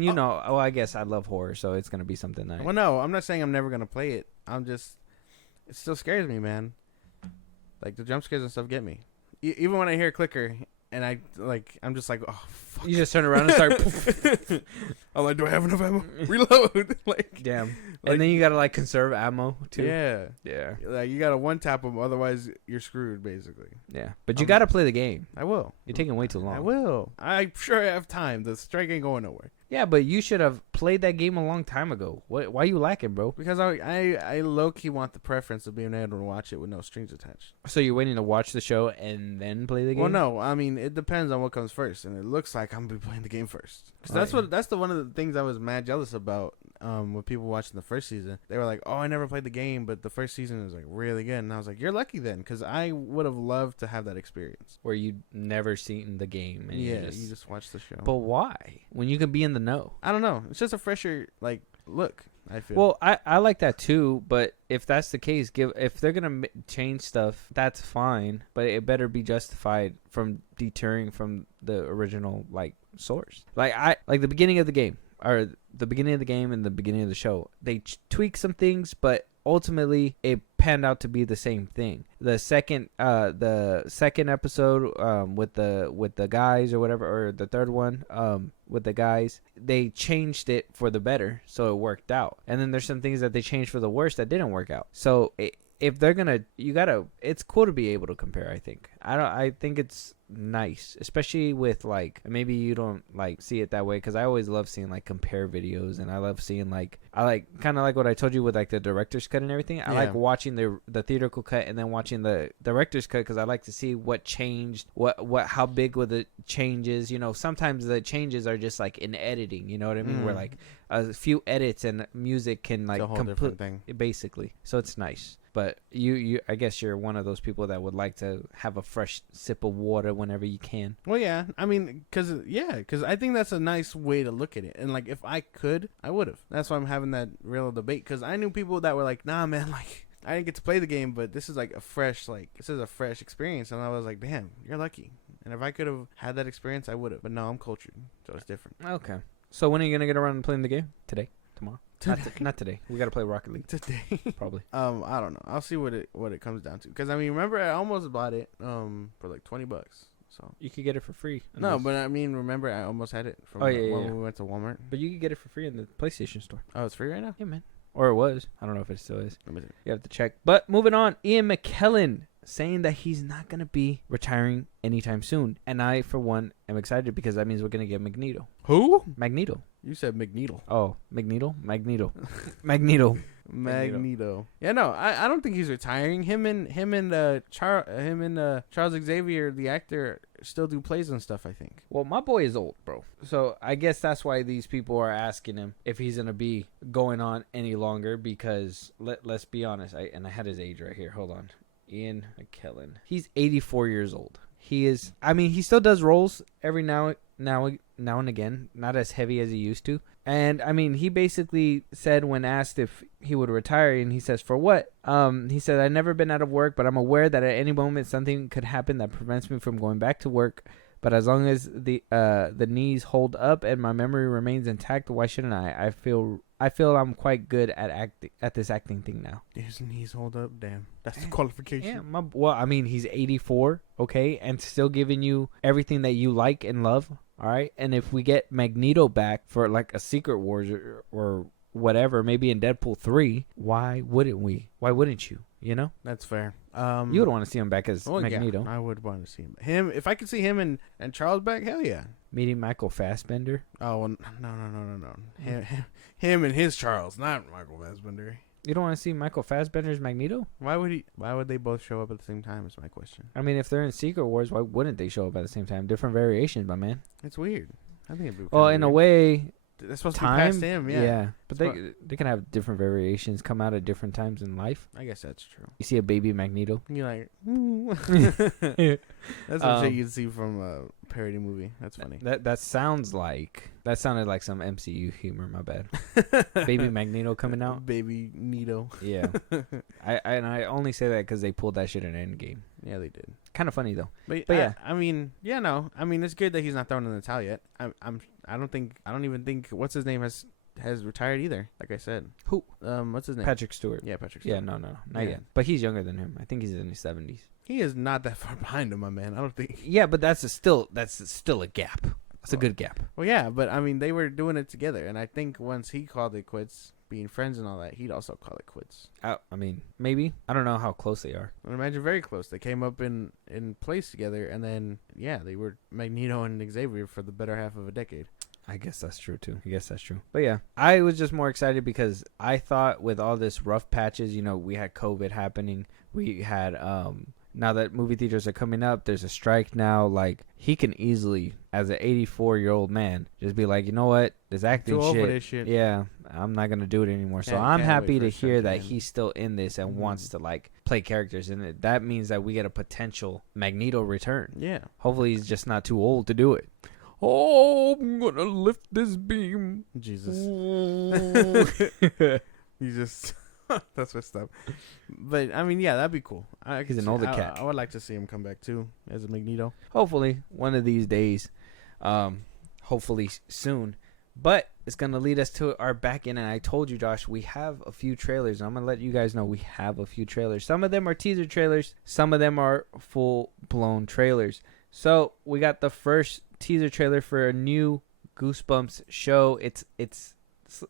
guess I love horror, so it's gonna be something nice. Well, no, I'm not saying I'm never gonna play it. It still scares me, man. Like the jump scares and stuff get me. Even when I hear a clicker and I'm just like, oh fuck. You just turn around and start. I'm like, do I have enough ammo? Reload. Like, damn. And then you gotta like conserve ammo too. Yeah. Like you gotta one tap them, otherwise you're screwed, basically. Yeah. But you gotta play the game. I will. You're taking way too long. I will. I'm sure I have time. The strike ain't going nowhere. Yeah, but you should have played that game a long time ago. Why you lacking, bro? Because I low key want the preference of being able to watch it with no strings attached. So you're waiting to watch the show and then play the game? Well, no. I mean, it depends on what comes first, and it looks like I'm gonna be playing the game first. Because that's one of the things I was mad jealous about. With people watching the first season, they were like, "Oh, I never played the game, but the first season is like really good." And I was like, "You're lucky then, because I would have loved to have that experience where you'd never seen the game and you just watch the show." But why? When you could be in the know? I don't know. It's just a fresher look. I feel. Well, I like that too, but if that's the case, if they're gonna change stuff, that's fine, but it better be justified from deterring from the original source. Like the beginning of the game. Or the beginning of the game and the beginning of the show, they tweak some things, but ultimately it panned out to be the same thing. The second episode with the guys or whatever, or the third one with the guys, they changed it for the better, so it worked out. And then there's some things that they changed for the worse that didn't work out. So if they're gonna, it's cool to be able to compare. I think it's nice, especially with maybe you don't see it that way, because I always love seeing compare videos, and I love seeing kind of like what I told you with the director's cut and everything. I like watching the theatrical cut and then watching the director's cut, because I like to see what changed, how big were the changes. Sometimes the changes are just in editing, you know what I mean, where a few edits and music can it's a whole different thing, basically. So it's nice. But you I guess you're one of those people that would like to have a fresh sip of water whenever you can. Well, yeah. I mean, because I think that's a nice way to look at it. And if I could, I would have. That's why I'm having that real debate. Because I knew people that were like, nah, man, I didn't get to play the game, but this is a fresh experience. And I was like, damn, you're lucky. And if I could have had that experience, I would have. But no, I'm cultured, so it's different. Okay. So when are you gonna get around to playing the game? Today? Tomorrow? Not today. We gotta play Rocket League today. Probably. I don't know. I'll see what it comes down to. Because remember, I almost bought it for $20. So you could get it for free. No, but remember, I almost had it from when we went to Walmart. But you could get it for free in the PlayStation Store. Oh, it's free right now? Yeah, man. Or it was. I don't know if it still is. You have to check. But moving on, Ian McKellen saying that he's not going to be retiring anytime soon. And I, for one, am excited because that means we're going to get Magneto. Who? Magneto. You said Magneto. Oh, Magneto? Magneto. Yeah, no, I don't think he's retiring. Him and Charles Xavier, the actor, still do plays and stuff, I think. Well, my boy is old, bro. So I guess that's why these people are asking him if he's going to be going on any longer, because let's be honest. I had his age right here. Hold on. Ian McKellen. He's 84 years old. He still does roles every now and again, not as heavy as he used to. And he basically said, when asked if he would retire, and he says, for what? He said, I've never been out of work, but I'm aware that at any moment something could happen that prevents me from going back to work. But as long as the knees hold up and my memory remains intact, why shouldn't I? I feel I feel I'm quite good at this acting thing now. His knees hold up. Damn, that's the qualification. Yeah, well, I mean, he's 84, okay, and still giving you everything that you like and love. All right, and if we get Magneto back for like a Secret Wars or whatever, maybe in Deadpool 3, why wouldn't we? Why wouldn't you? You know, that's fair. You would want to see him back as Magneto. Yeah, I would want to see him. If I could see him and Charles back, hell yeah. Meeting Michael Fassbender. Oh well, no. Him and his Charles, not Michael Fassbender. You don't want to see Michael Fassbender's Magneto? Why would they both show up at the same time? Is my question. I mean, if they're in Secret Wars, why wouldn't they show up at the same time? Different variations, my man. It's weird. I think it'd be well, in a way, that's supposed time, to be past him. Yeah. But they can have different variations come out at different times in life. I guess that's true. You see a baby Magneto. You're like, ooh. That's some shit you'd see from a parody movie. That's funny. That sounded like some MCU humor. My bad. Baby Magneto coming out. Baby Nito. Yeah. I only say that because they pulled that shit in Endgame. Yeah, they did. Kind of funny though. But yeah, I mean, it's good that he's not thrown in the towel yet. I don't even think what's his name has retired either. Like I said, who? What's his name? Patrick Stewart. Yeah, Patrick Stewart. Yeah, no, not yet. But he's younger than him. I think he's in his 70s. He is not that far behind him, my man. I don't think. Yeah, but that's still a gap. That's a good gap. Well, yeah, but I mean, they were doing it together, and I think once he called it quits, being friends and all that, he'd also call it quits. I mean, maybe. I don't know how close they are. I imagine very close. They came up in place together, and then they were Magneto and Xavier for the better half of a decade. I guess that's true too. But yeah, I was just more excited because I thought with all this rough patches, we had COVID happening. We had now that movie theaters are coming up, there's a strike now. Like, he can easily, as an 84-year-old man, just be like, you know what, this acting too old for this shit. Yeah, I'm not gonna do it anymore. So I'm happy to hear that he's still in this and wants to like play characters in it. That means that we get a potential Magneto return. Yeah. Hopefully he's just not too old to do it. Oh, I'm gonna lift this beam. Jesus. You just that's messed up. But I mean, that'd be cool. He's an older cat. I would like to see him come back too as a Magneto. Hopefully one of these days. Hopefully soon. But it's gonna lead us to our back end, and I told you, Josh, we have a few trailers. I'm gonna let you guys know we have a few trailers. Some of them are teaser trailers. Some of them are full-blown trailers. So we got the first teaser trailer for a new Goosebumps show. It's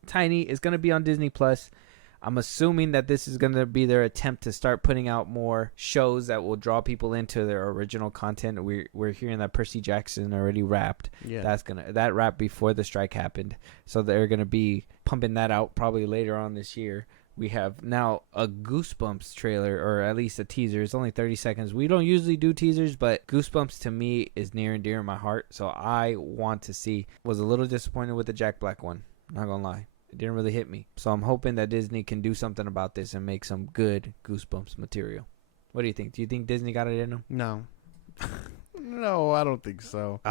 tiny. It's gonna be on Disney Plus. I'm assuming that this is gonna be their attempt to start putting out more shows that will draw people into their original content. We're hearing that Percy Jackson already rapped. Yeah, that rapped before the strike happened, so they're gonna be pumping that out probably later on this year. We have now a Goosebumps trailer, or at least a teaser. It's only 30 seconds. We don't usually do teasers, but Goosebumps to me is near and dear in my heart. So I want to see. Was a little disappointed with the Jack Black one. Not going to lie. It didn't really hit me. So I'm hoping that Disney can do something about this and make some good Goosebumps material. What do you think? Do you think Disney got it in them? No. No, I don't think so.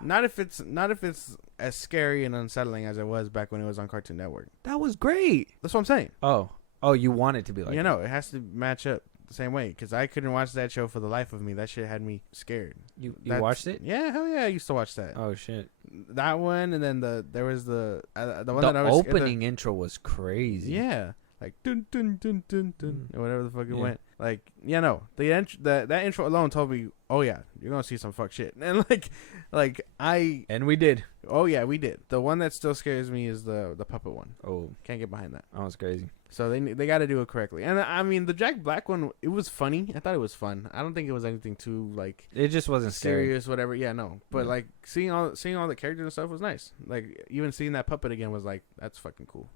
Not if it's as scary and unsettling as it was back when it was on Cartoon Network. That was great. That's what I'm saying. Oh, you want it to be like that. It has to match up the same way, because I couldn't watch that show for the life of me. That shit had me scared. You watched it? Yeah, hell yeah, I used to watch that. Oh shit. That one, and then there was the one the that I was opening intro was crazy. Yeah, like dun dun dun dun dun, or whatever the fuck it went. Like, that intro alone told me, oh yeah, you're gonna see some fuck shit. And and we did. Oh yeah, we did. The one that still scares me is the puppet one. Oh, can't get behind that. Oh, it's crazy. So they got to do it correctly. And I mean, the Jack Black one, it was funny. I thought it was fun. I don't think it was anything too like it just wasn't serious, whatever. Yeah, no. But like seeing all the characters and stuff was nice. Like even seeing that puppet again was like, that's fucking cool.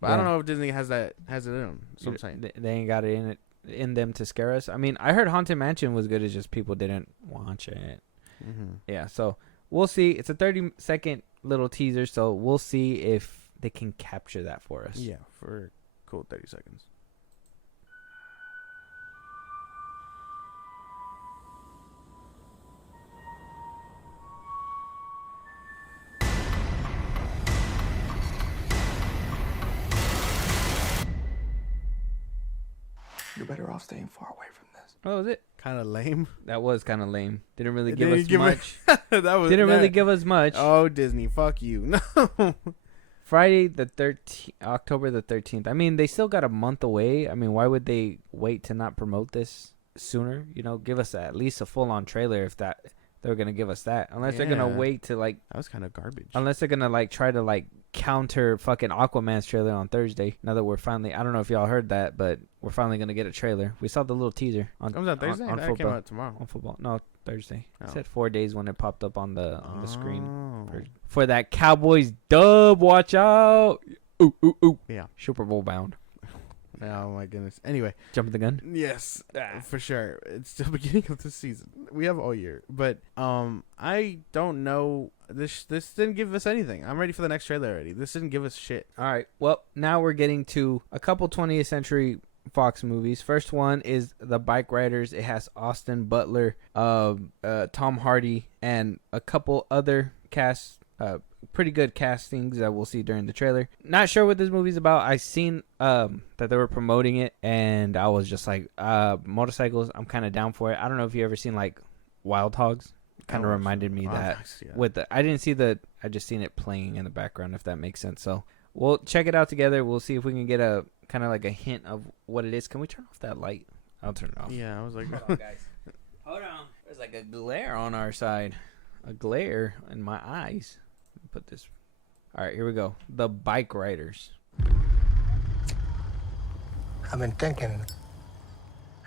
But I don't know if Disney has it in them. So I'm saying they ain't got it in them to scare us. I mean, I heard Haunted Mansion was good. It's just people didn't watch it. Mm-hmm. Yeah, so we'll see. It's a 30-second little teaser, so we'll see if they can capture that for us. Yeah, for a cool 30 seconds. You're better off staying far away from this. Oh, was it? Kind of lame. That was kind of lame. Didn't really give us much. Really give us much. Oh, Disney, fuck you. No. Friday the 13th, October the 13th. I mean, they still got a month away. I mean, why would they wait to not promote this sooner? You know, give us at least a full-on trailer if that they're gonna give us that. Unless they're gonna wait to like. That was kind of garbage. Unless they're gonna like try to like counter fucking Aquaman's trailer on Thursday. Now that we're finally, I don't know if y'all heard that, but we're finally gonna get a trailer. We saw the little teaser on. Comes out Thursday. On That football. came out tomorrow. On football, no, Thursday. Oh. It said 4 days when it popped up on the screen Oh. for that Cowboys dub. Watch out! Ooh ooh ooh! Yeah. Super Bowl bound. Oh my goodness. Anyway, Jumping the gun. yes, for sure. It's the beginning of the season. We have all year, but I don't know. This didn't give us anything. I'm ready for the next trailer already. This didn't give us shit. All right. Well, now we're getting to a couple 20th Century Fox movies. First one is The Bike Riders. It has Austin Butler, Tom Hardy, and a couple other casts. Pretty good castings that we'll see during the trailer. Not sure what this movie's about. I seen that they were promoting it, and I was just like, motorcycles. I'm kind of down for it. I don't know if you ever seen like Wild Hogs. Kind of reminded me that with the. I didn't see I just seen it playing in the background. If that makes sense. So we'll check it out together. We'll see if we can get a kind of like a hint of what it is. Can we turn off that light? I'll turn it off. Yeah, I was like, Hold on, guys. Hold on. There's like a glare on our side. A glare in my eyes. Put this. All right, here we go. The Bike Riders. I've been thinking,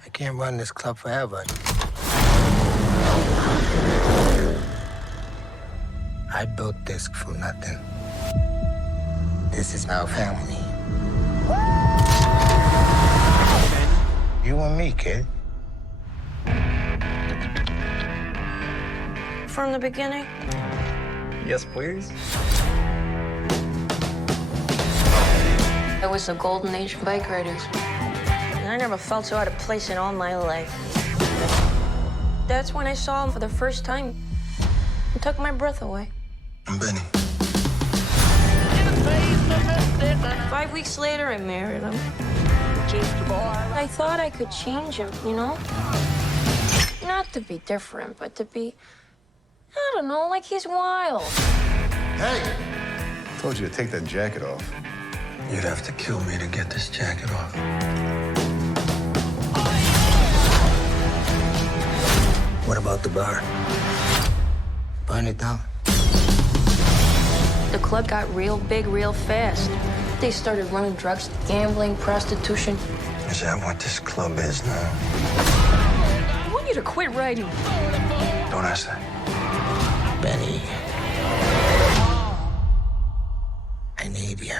I can't run this club forever. I built this from nothing. This is our family. You and me, kid. From the beginning? Yes, please. It was the golden age of bike riders. And I never felt so out of place in all my life. That's when I saw him for the first time. It took my breath away. I'm Benny. 5 weeks later, I married him. I thought I could change him, you know? Not to be different, but to be, I don't know, like he's wild. Hey! I told you to take that jacket off. You'd have to kill me to get this jacket off. What about the bar? Burn it down. The club got real big real fast. They started running drugs, gambling, prostitution. Is that what this club is now? I want you to quit riding. Don't ask that. Benny. I need you.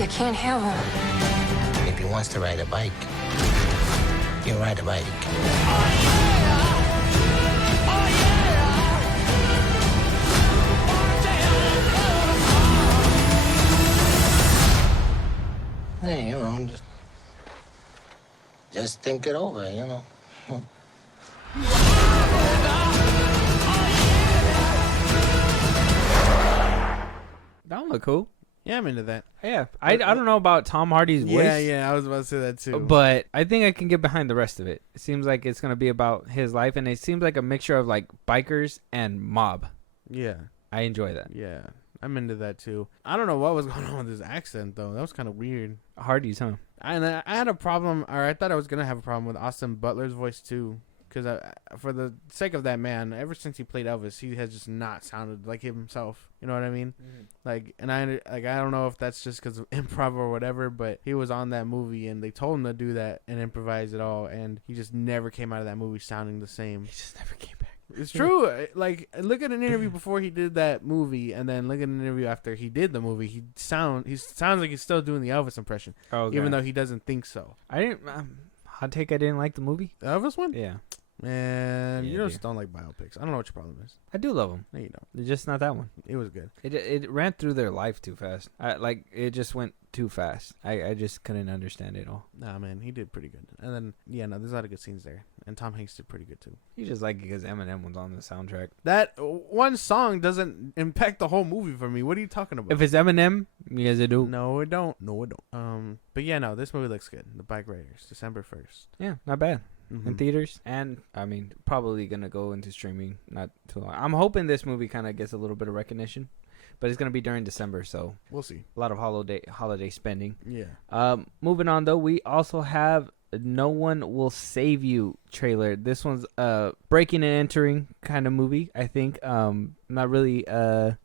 You can't have him. If he wants to ride a bike, you ride a bike. Hey, you know, just think it over, you know. That one look cool. yeah, I'm into that. Yeah, I don't know about Tom Hardy's voice. Yeah, I was about to say that too. But I think I can get behind the rest of it. It seems like it's going to be about his life, and it seems like a mixture of like bikers and mob. yeah, I enjoy that. yeah, I'm into that too. I don't know what was going on with his accent though. That was kind of weird. Hardy's, huh? And I had a problem, or I thought I was gonna have a problem with Austin Butler's voice too, because for the sake of that man, ever since he played Elvis, he has just not sounded like himself. You know what I mean? Mm-hmm. Like, and I don't know if that's just because of improv or whatever, but he was on that movie and they told him to do that and improvise it all, and he just never came out of that movie sounding the same. He just never came back. It's true. Like, look at an interview before he did that movie, and then look at an interview after he did the movie. He sounds like he's still doing the Elvis impression, even though he doesn't think so. I didn't. Hot take. I didn't like the movie. The Elvis one? Yeah, Man, Yeah, you just dude. don't like biopics. I don't know what your problem is. I do love them. No, you don't. It's just not that one. It was good. It ran through their life too fast. It just went too fast. I just couldn't understand it all. Nah, man, he did pretty good. And then, there's a lot of good scenes there. And Tom Hanks did pretty good too. You just like it because Eminem was on the soundtrack. That one song doesn't impact the whole movie for me. What are you talking about? If it's Eminem, yes, it do. No, it don't. No, it don't. But yeah, no, this movie looks good. The Bike Riders, December 1st. Yeah, not bad. in theaters, and I mean probably gonna go into streaming not too long. I'm hoping this movie kind of gets a little bit of recognition, but it's gonna be during December, so we'll see. A lot of holiday spending. Yeah. Moving on though, we also have No One Will Save You trailer. This one's breaking and entering kind of movie, I think. Not really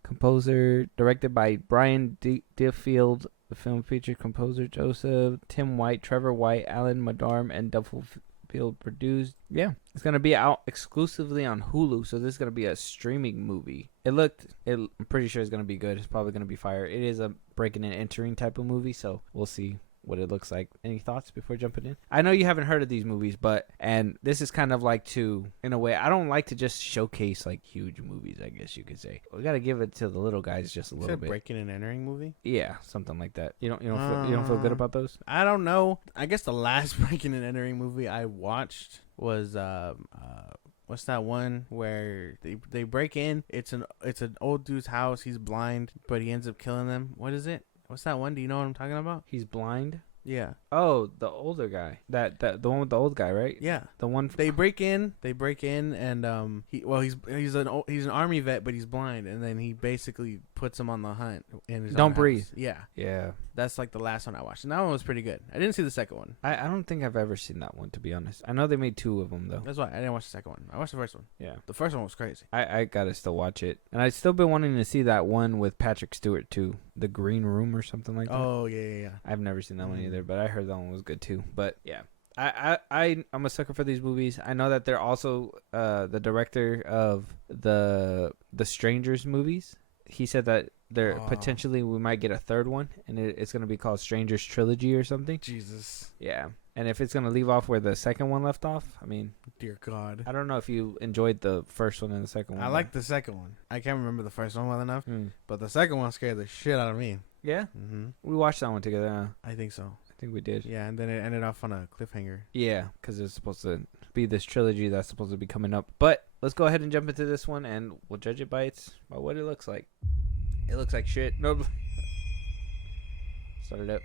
composer, directed by Brian Deerfield. The film featured composer Joseph, Tim White, Trevor White, Alan Madarm, and Duffield produced. Yeah, it's gonna be out exclusively on Hulu, so this is gonna be a streaming movie. I'm pretty sure it's gonna be good. It's probably gonna be fire. It is a breaking and entering type of movie, so we'll see what it looks like. Any thoughts before jumping in? I know you haven't heard of these movies, and this is kind of like in a way, I don't like to just showcase like huge movies, I guess you could say. We got to give it to the little guys just a little bit. Breaking and entering movie? Yeah, something like that. You don't feel good about those? I don't know. I guess the last breaking and entering movie I watched was what's that one where they break in? It's an old dude's house. He's blind, but he ends up killing them. What is it? What's that one? Do you know what I'm talking about? He's blind? Yeah. Oh, the older guy. That the one with the old guy, right? Yeah. The one they break in and he's an army vet, but he's blind, and then he basically puts him on the hunt in his Don't breathe. house. Yeah. Yeah. That's like the last one I watched, and that one was pretty good. I didn't see the second one. I don't think I've ever seen that one, to be honest. I know they made 2 of them though. That's why I didn't watch the second one. I watched the first one. Yeah. The first one was crazy. I gotta still watch it, and I've still been wanting to see that one with Patrick Stewart too, The Green Room or something like that. Oh yeah. I've never seen that one either, but I heard that one was good too. But yeah, I'm a sucker for these movies. I know that they're also the director of the Strangers movies. He said that potentially we might get a third one, and it's gonna be called Strangers Trilogy or something. Jesus. Yeah. And if it's gonna leave off where the second one left off, I mean, dear God, I don't know if you enjoyed the first one and the second one. I liked the second one. I can't remember the first one well enough, but the second one scared the shit out of me. Yeah. Mm-hmm. We watched that one together. Huh? I think so. I think we did. Yeah, and then it ended off on a cliffhanger. Yeah, because it's supposed to be this trilogy that's supposed to be coming up. But let's go ahead and jump into this one, and we'll judge it by what it looks like. It looks like shit. No. Start it up.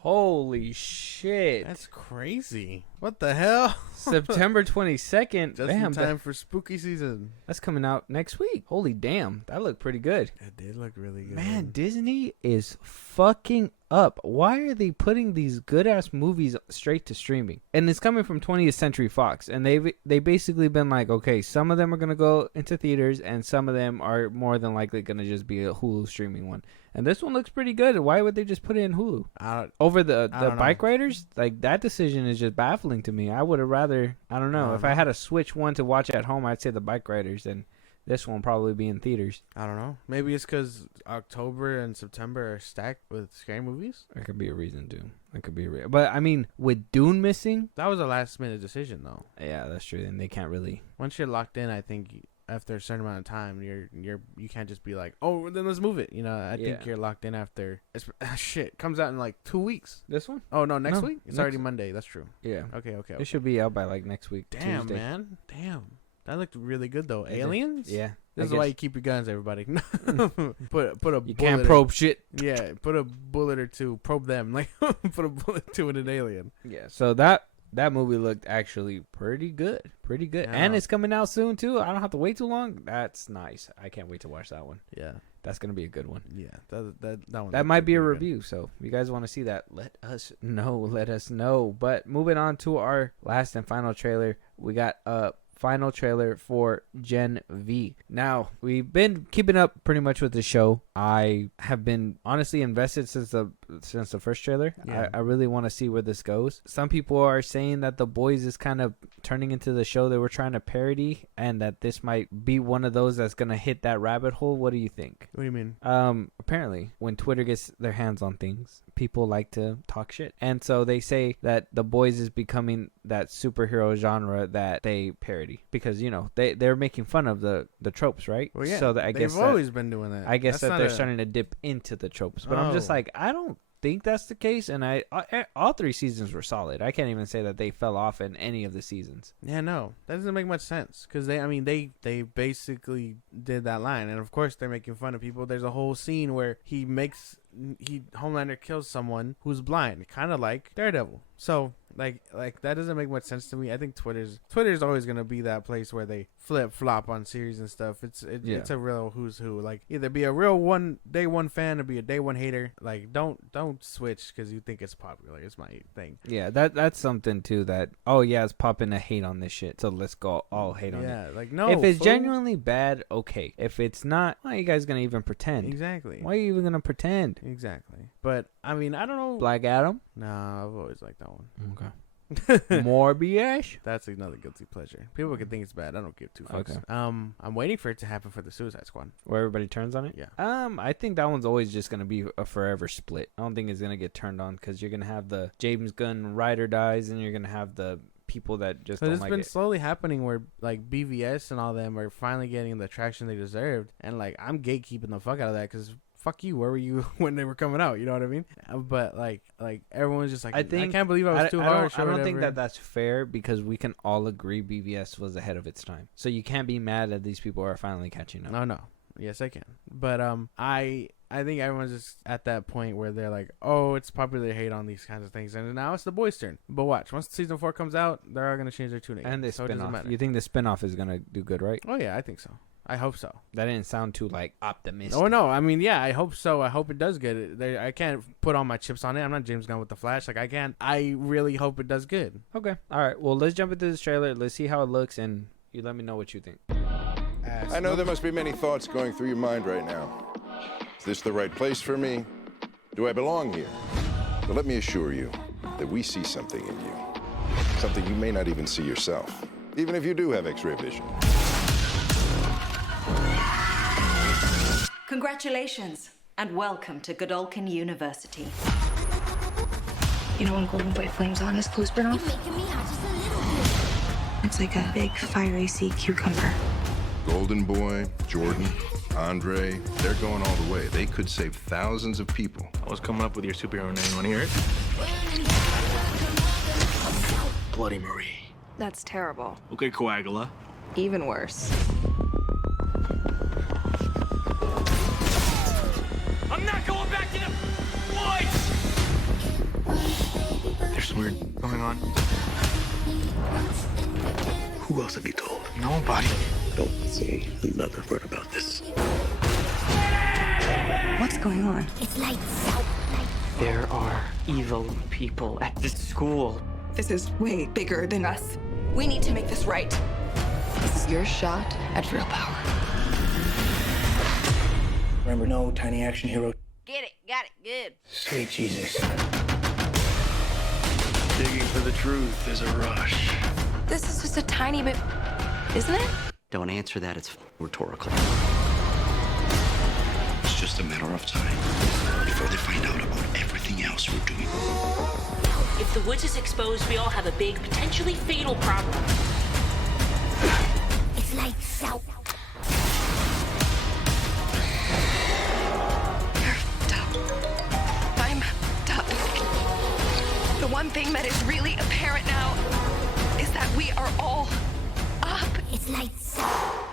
Holy shit. That's crazy. What the hell? September 22nd. Just in time for spooky season. That's coming out next week. Holy damn. That looked pretty good. It did look really good. Man, Disney is fucking up. Why are they putting these good-ass movies straight to streaming? And it's coming from 20th Century Fox. And they basically been like, okay, some of them are going to go into theaters, and some of them are more than likely going to just be a Hulu streaming one. And this one looks pretty good. Why would they just put it in Hulu? Over the bike riders? Like, that decision is just baffling appealing to me. I would have rather, I don't know, if I had to switch one to watch at home, I'd say The Bike Riders, and this one probably be in theaters. I don't know. Maybe it's because October and September are stacked with scary movies. There could be a reason, too. It could be a reason. But, I mean, with Dune missing. That was a last minute decision, though. Yeah, that's true. And they can't really. Once you're locked in, I think after a certain amount of time, you can't just be like, oh, then let's move it. You know, I think you're locked in after. Shit, comes out in like 2 weeks. This one? Oh, no, next week? It's already Monday. That's true. Yeah. Okay. It should be out by like next week. Damn, Tuesday. man. Damn. That looked really good, though. Aliens? Yeah. This is why you keep your guns, everybody. put a You can't probe shit. Yeah, put a bullet or two. Probe them. Like, put a bullet or two in an alien. Yeah, so that movie looked actually pretty good. Yeah. And it's coming out soon, too. I don't have to wait too long. That's nice. I can't wait to watch that one. Yeah. That's going to be a good one. Yeah, that one. That might be a review, so if you guys want to see that, let us know. But moving on to our last and final trailer, we got a final trailer for Gen V. Now, we've been keeping up pretty much with the show. I have been honestly invested since the first trailer. Yeah. I really want to see where this goes. Some people are saying that The Boys is kind of turning into the show they were trying to parody, and that this might be one of those that's going to hit that rabbit hole. What do you think? What do you mean? Apparently, when Twitter gets their hands on things, people like to talk shit. And so they say that The Boys is becoming that superhero genre that they parody. Because, you know, they're making fun of the tropes, right? Well, yeah. So that they've always been doing that. I guess that they're starting to dip into the tropes. But I'm just like, I don't think that's the case. And all 3 seasons were solid. I can't even say that they fell off in any of the seasons. Yeah, no. That doesn't make much sense. Because they basically did that line. And, of course, they're making fun of people. There's a whole scene where Homelander kills someone who's blind. Kind of like Daredevil. So, like that doesn't make much sense to me. I think Twitter's always gonna be that place where they flip flop on series and stuff. It's a real who's who. Like, either be a real day one fan or be a day one hater. Like, don't switch because you think it's popular. It's my thing. Yeah, that's something too. That it's popping a hate on this shit. So let's go all hate on it. Yeah, like no. If it's genuinely bad, okay. If it's not, why are you guys gonna even pretend? Exactly. Why are you even gonna pretend? Exactly. But I mean, I don't know. Black Adam? Nah, I've always liked that one. Okay. Morbius? That's another guilty pleasure. People can think it's bad. I don't give two fucks. Okay. I'm waiting for it to happen for the Suicide Squad. Where everybody turns on it? Yeah. I think that one's always just gonna be a forever split. I don't think it's gonna get turned on because you're gonna have the James Gunn writer dies, and you're gonna have the people that just don't like it. It's been slowly happening where like BVS and all them are finally getting the traction they deserved, and like I'm gatekeeping the fuck out of that because fuck you. Where were you when they were coming out? You know what I mean? But like everyone's just like, I can't believe I was too harsh. I don't think that's fair because we can all agree BVS was ahead of its time. So you can't be mad that these people are finally catching up. No. Yes, I can. But I think everyone's just at that point where they're like, oh, it's popular to hate on these kinds of things, and now it's the boys' turn. But watch, once season 4 comes out, they're gonna change their tuning. And the spin-off. You think the spin-off is gonna do good, right? Oh yeah, I think so. I hope so. That didn't sound too like optimistic. Oh no, I mean, yeah, I hope so. I hope it does good. I can't put all my chips on it. I'm not James Gunn with the Flash. Like I really hope it does good. Okay. All right. Well, let's jump into this trailer. Let's see how it looks, and you let me know what you think. I know there must be many thoughts going through your mind right now. Is this the right place for me? Do I belong here? But let me assure you that we see something in you. Something you may not even see yourself, even if you do have X-ray vision. Congratulations, and welcome to Godolphin University. You know when Golden Boy flames on, his clothes burn off? You're making me hot just a little bit. It's like a big fiery sea cucumber. Golden Boy, Jordan, Andre, they're going all the way. They could save thousands of people. I was coming up with your superhero name. Want to hear it? Bloody Marie. That's terrible. Okay, Coagula. Even worse. I'm not going back to the woods! There's some weird going on. Who else have you told? Nobody. Don't say another word about this. What's going on? It's lights out. There are evil people at this school. This is way bigger than us. We need to make this right. This is your shot at real power. Remember, no tiny action hero. Get it. Got it. Good. Sweet Jesus. Digging for the truth is a rush. This is just a tiny bit, isn't it? Don't answer that, it's rhetorical. It's just a matter of time before they find out about everything else we're doing. If the woods is exposed, we all have a big, potentially fatal problem. It's lights out. You're dumb. I'm dumb. The one thing that is really apparent now is that we are all up. It's lights out.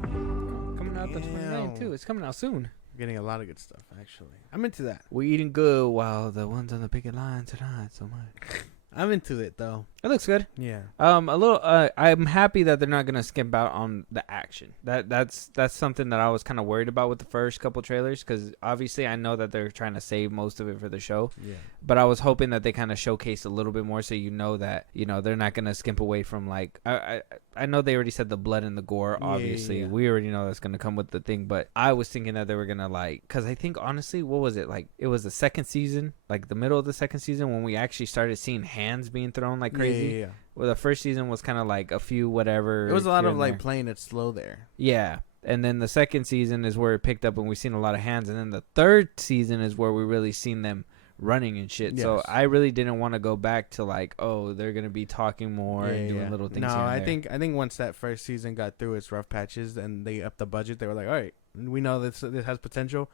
Coming out the 29th too. It's coming out soon. Getting a lot of good stuff, actually. I'm into that. We're eating good while the ones on the picket line tonight so much. I'm into it though. It looks good. Yeah. A little. I'm happy that they're not gonna skimp out on the action. That's something that I was kind of worried about with the first couple trailers, because obviously I know that they're trying to save most of it for the show. Yeah. But I was hoping that they kind of showcase a little bit more, so that they're not gonna skimp away from, like, I know they already said the blood and the gore. Obviously, yeah. we already know that's gonna come with the thing. But I was thinking that they were gonna, like, because I think honestly, what was it like? It was the second season, like the middle of the second season, when we actually started seeing hands being thrown like crazy. Yeah. Well, the first season was kind of like a few whatever. It was a lot here of and like there. playing it slow there. Yeah. And then the second season is where it picked up and we've seen a lot of hands. And then the third season is where we really seen them running and shit. Yes. So I really didn't want to go back to, like, oh, they're going to be talking more and doing little things. No, here and I there. think once that first season got through its rough patches and they upped the budget, they were like, all right, we know this has potential.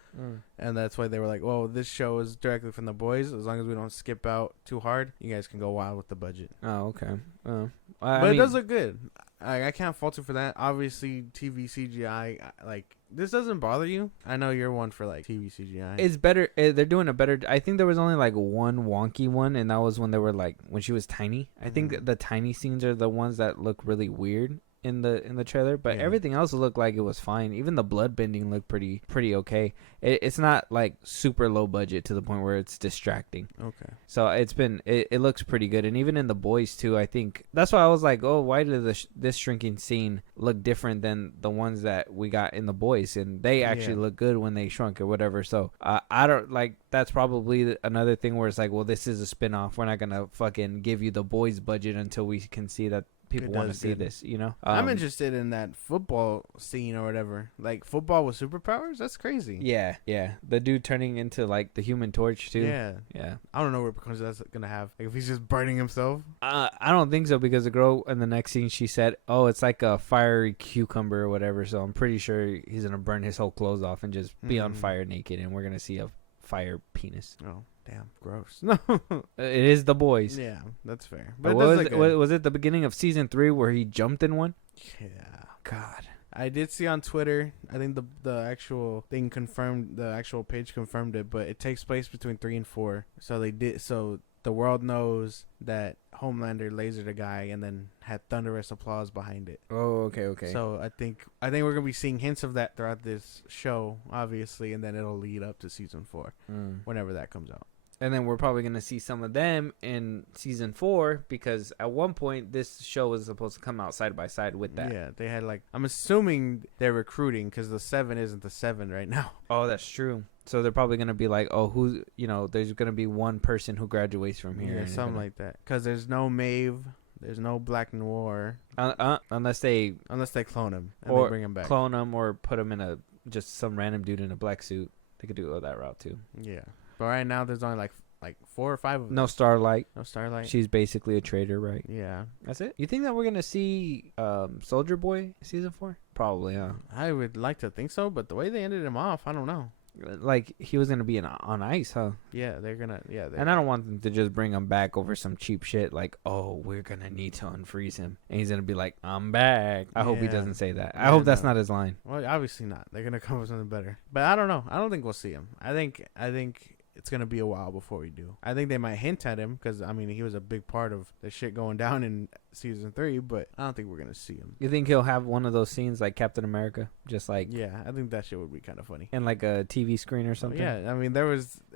And that's why they were like, well, this show is directly from the boys. As long as we don't skip out too hard, you guys can go wild with the budget. Oh, okay. But it does look good. I can't fault it for that. Obviously, TV CGI, like, this doesn't bother you. I know you're one for, like, TV CGI. It's better. They're doing a better. I think there was only like one wonky one, and that was when they were like when she was tiny. I think the tiny scenes are the ones that look really weird in the trailer, but everything else looked like it was fine. Even the blood bending looked pretty okay. It's not like super low budget to the point where it's distracting. Okay. So it looks pretty good. And even in the boys too, I think that's why I was like, oh, why did this shrinking scene look different than the ones that we got in the boys? And they actually look good when they shrunk or whatever. So I don't like, that's probably another thing where it's like, well, this is a spinoff. We're not gonna fucking give you the boys budget until we can see that people want to see this, I'm interested in that football scene or whatever. Like, football with superpowers? That's crazy. Yeah. The dude turning into, like, the Human Torch, too. Yeah. I don't know what repercussions that's going to have. Like, if he's just burning himself? I don't think so, because the girl in the next scene, she said, oh, it's like a fiery cucumber or whatever, so I'm pretty sure he's going to burn his whole clothes off and just be on fire naked, and we're going to see a fire penis. Oh. Damn, gross. No, it is the boys. Yeah, that's fair. But was it the beginning of season 3 where he jumped in one? Yeah. God. I did see on Twitter, I think the actual thing confirmed, the actual page confirmed it, but it takes place between 3 and 4. So the world knows that Homelander lasered a guy and then had thunderous applause behind it. Oh, okay. So I think we're gonna be seeing hints of that throughout this show, obviously, and then it'll lead up to season 4, whenever that comes out. And then we're probably going to see some of them in season 4, because at one point this show was supposed to come out side by side with that. Yeah, they had, like, I'm assuming they're recruiting, because the 7 isn't the 7 right now. Oh, that's true. So they're probably going to be like, oh, there's going to be one person who graduates from here. Yeah, something like that. Because there's no Maeve, there's no Black Noir. Unless they clone him and or they bring him back. Clone him or put him in just some random dude in a black suit. They could go that route too. Yeah. But right now, there's only like 4 or 5 of them. No Starlight. She's basically a traitor, right? Yeah. That's it? You think that we're going to see Soldier Boy season 4? Probably, huh? I would like to think so, but the way they ended him off, I don't know. Like, he was going to be on ice, huh? Yeah, they're going to... Yeah, and I don't want them to just bring him back over some cheap shit like, oh, we're going to need to unfreeze him. And he's going to be like, I'm back. I hope he doesn't say that. I hope that's not his line. Well, obviously not. They're going to come up with something better. But I don't know. I don't think we'll see him. I think it's going to be a while before we do. I think they might hint at him because, I mean, he was a big part of the shit going down in season 3, but I don't think we're going to see him. You think he'll have one of those scenes like Captain America? Just like... Yeah, I think that shit would be kind of funny. And like a TV screen or something? Yeah, I mean,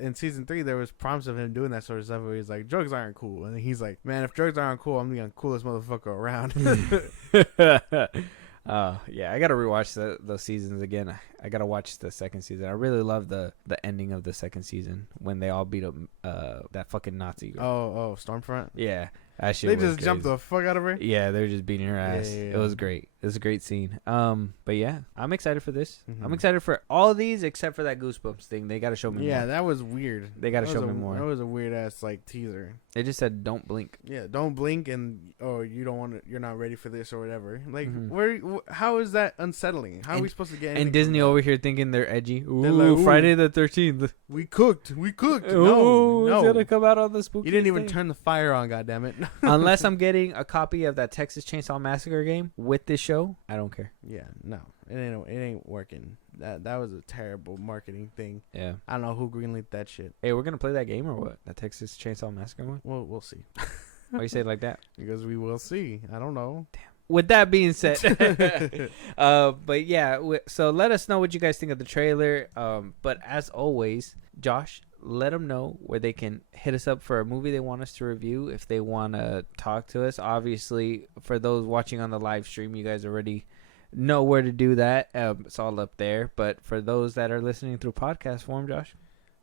in season 3, there was prompts of him doing that sort of stuff where he's like, drugs aren't cool. And he's like, man, if drugs aren't cool, I'm the coolest motherfucker around. Yeah, I gotta rewatch those seasons again. I gotta watch the second season. I really love the ending of the second season when they all beat up that fucking Nazi girl. Oh, Stormfront. Yeah, that shit They was just jumped crazy. the fuck out of her. Yeah, they're just beating her ass. Yeah. It was great. It was a great scene. But yeah, I'm excited for this. Mhm. I'm excited for all of these except for that Goosebumps thing. They gotta show me Yeah, more. that was weird. They gotta show me more. That was a weird ass like teaser. They just said don't blink. Yeah, don't blink and you don't want to. You're not ready for this or whatever. Like, Mhm. how is that unsettling? How are we supposed to get? anything And Disney from that? over here thinking they're edgy. Ooh, They're like, ooh, Friday the 13th. We cooked. Ooh, No, it's gonna come out on the spooky. You didn't even turn the fire on. Goddammit. Unless I'm getting a copy of that Texas Chainsaw Massacre game with this show, I don't care. Yeah, no, it ain't working. That was a terrible marketing thing. Yeah. I don't know who greenlit that shit. Hey, we're gonna play that game or what? That Texas Chainsaw Massacre one? Well, we'll see. Why you say it like that? Because we will see. I don't know. Damn. With that being said, but yeah, so let us know what you guys think of the trailer. But as always, Josh, let them know where they can hit us up for a movie they want us to review. If they want to talk to us, obviously, for those watching on the live stream, you guys already know where to do that. It's all up there. But for those that are listening through podcast form, Josh,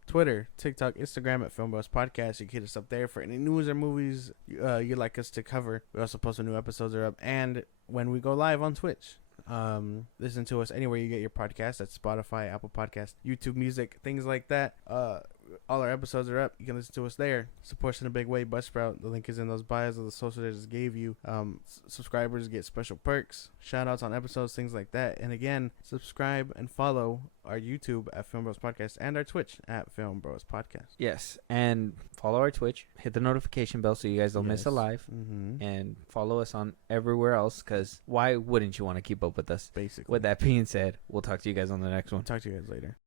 Twitter, TikTok, Instagram at Filmbros Podcast. You can hit us up there for any news or movies you'd like us to cover. We also post when new episodes are up and when we go live on Twitch. Listen to us anywhere you get your podcast. That's Spotify, Apple Podcast, YouTube Music, things like that. All our episodes are up. You can listen to us there. Support us in a big way. Buzzsprout. The link is in those bios of the social I just gave you. Subscribers get special perks, shout outs on episodes, things like that. And again, subscribe and follow our YouTube at Filmbros Podcast and our Twitch at Filmbros Podcast. yes, and follow our Twitch. Hit the notification bell so you guys don't miss a live. Mm-hmm. And follow us on everywhere else, because why wouldn't you want to keep up with us? Basically. With that being said, we'll talk to you guys on the next one. Talk to you guys later.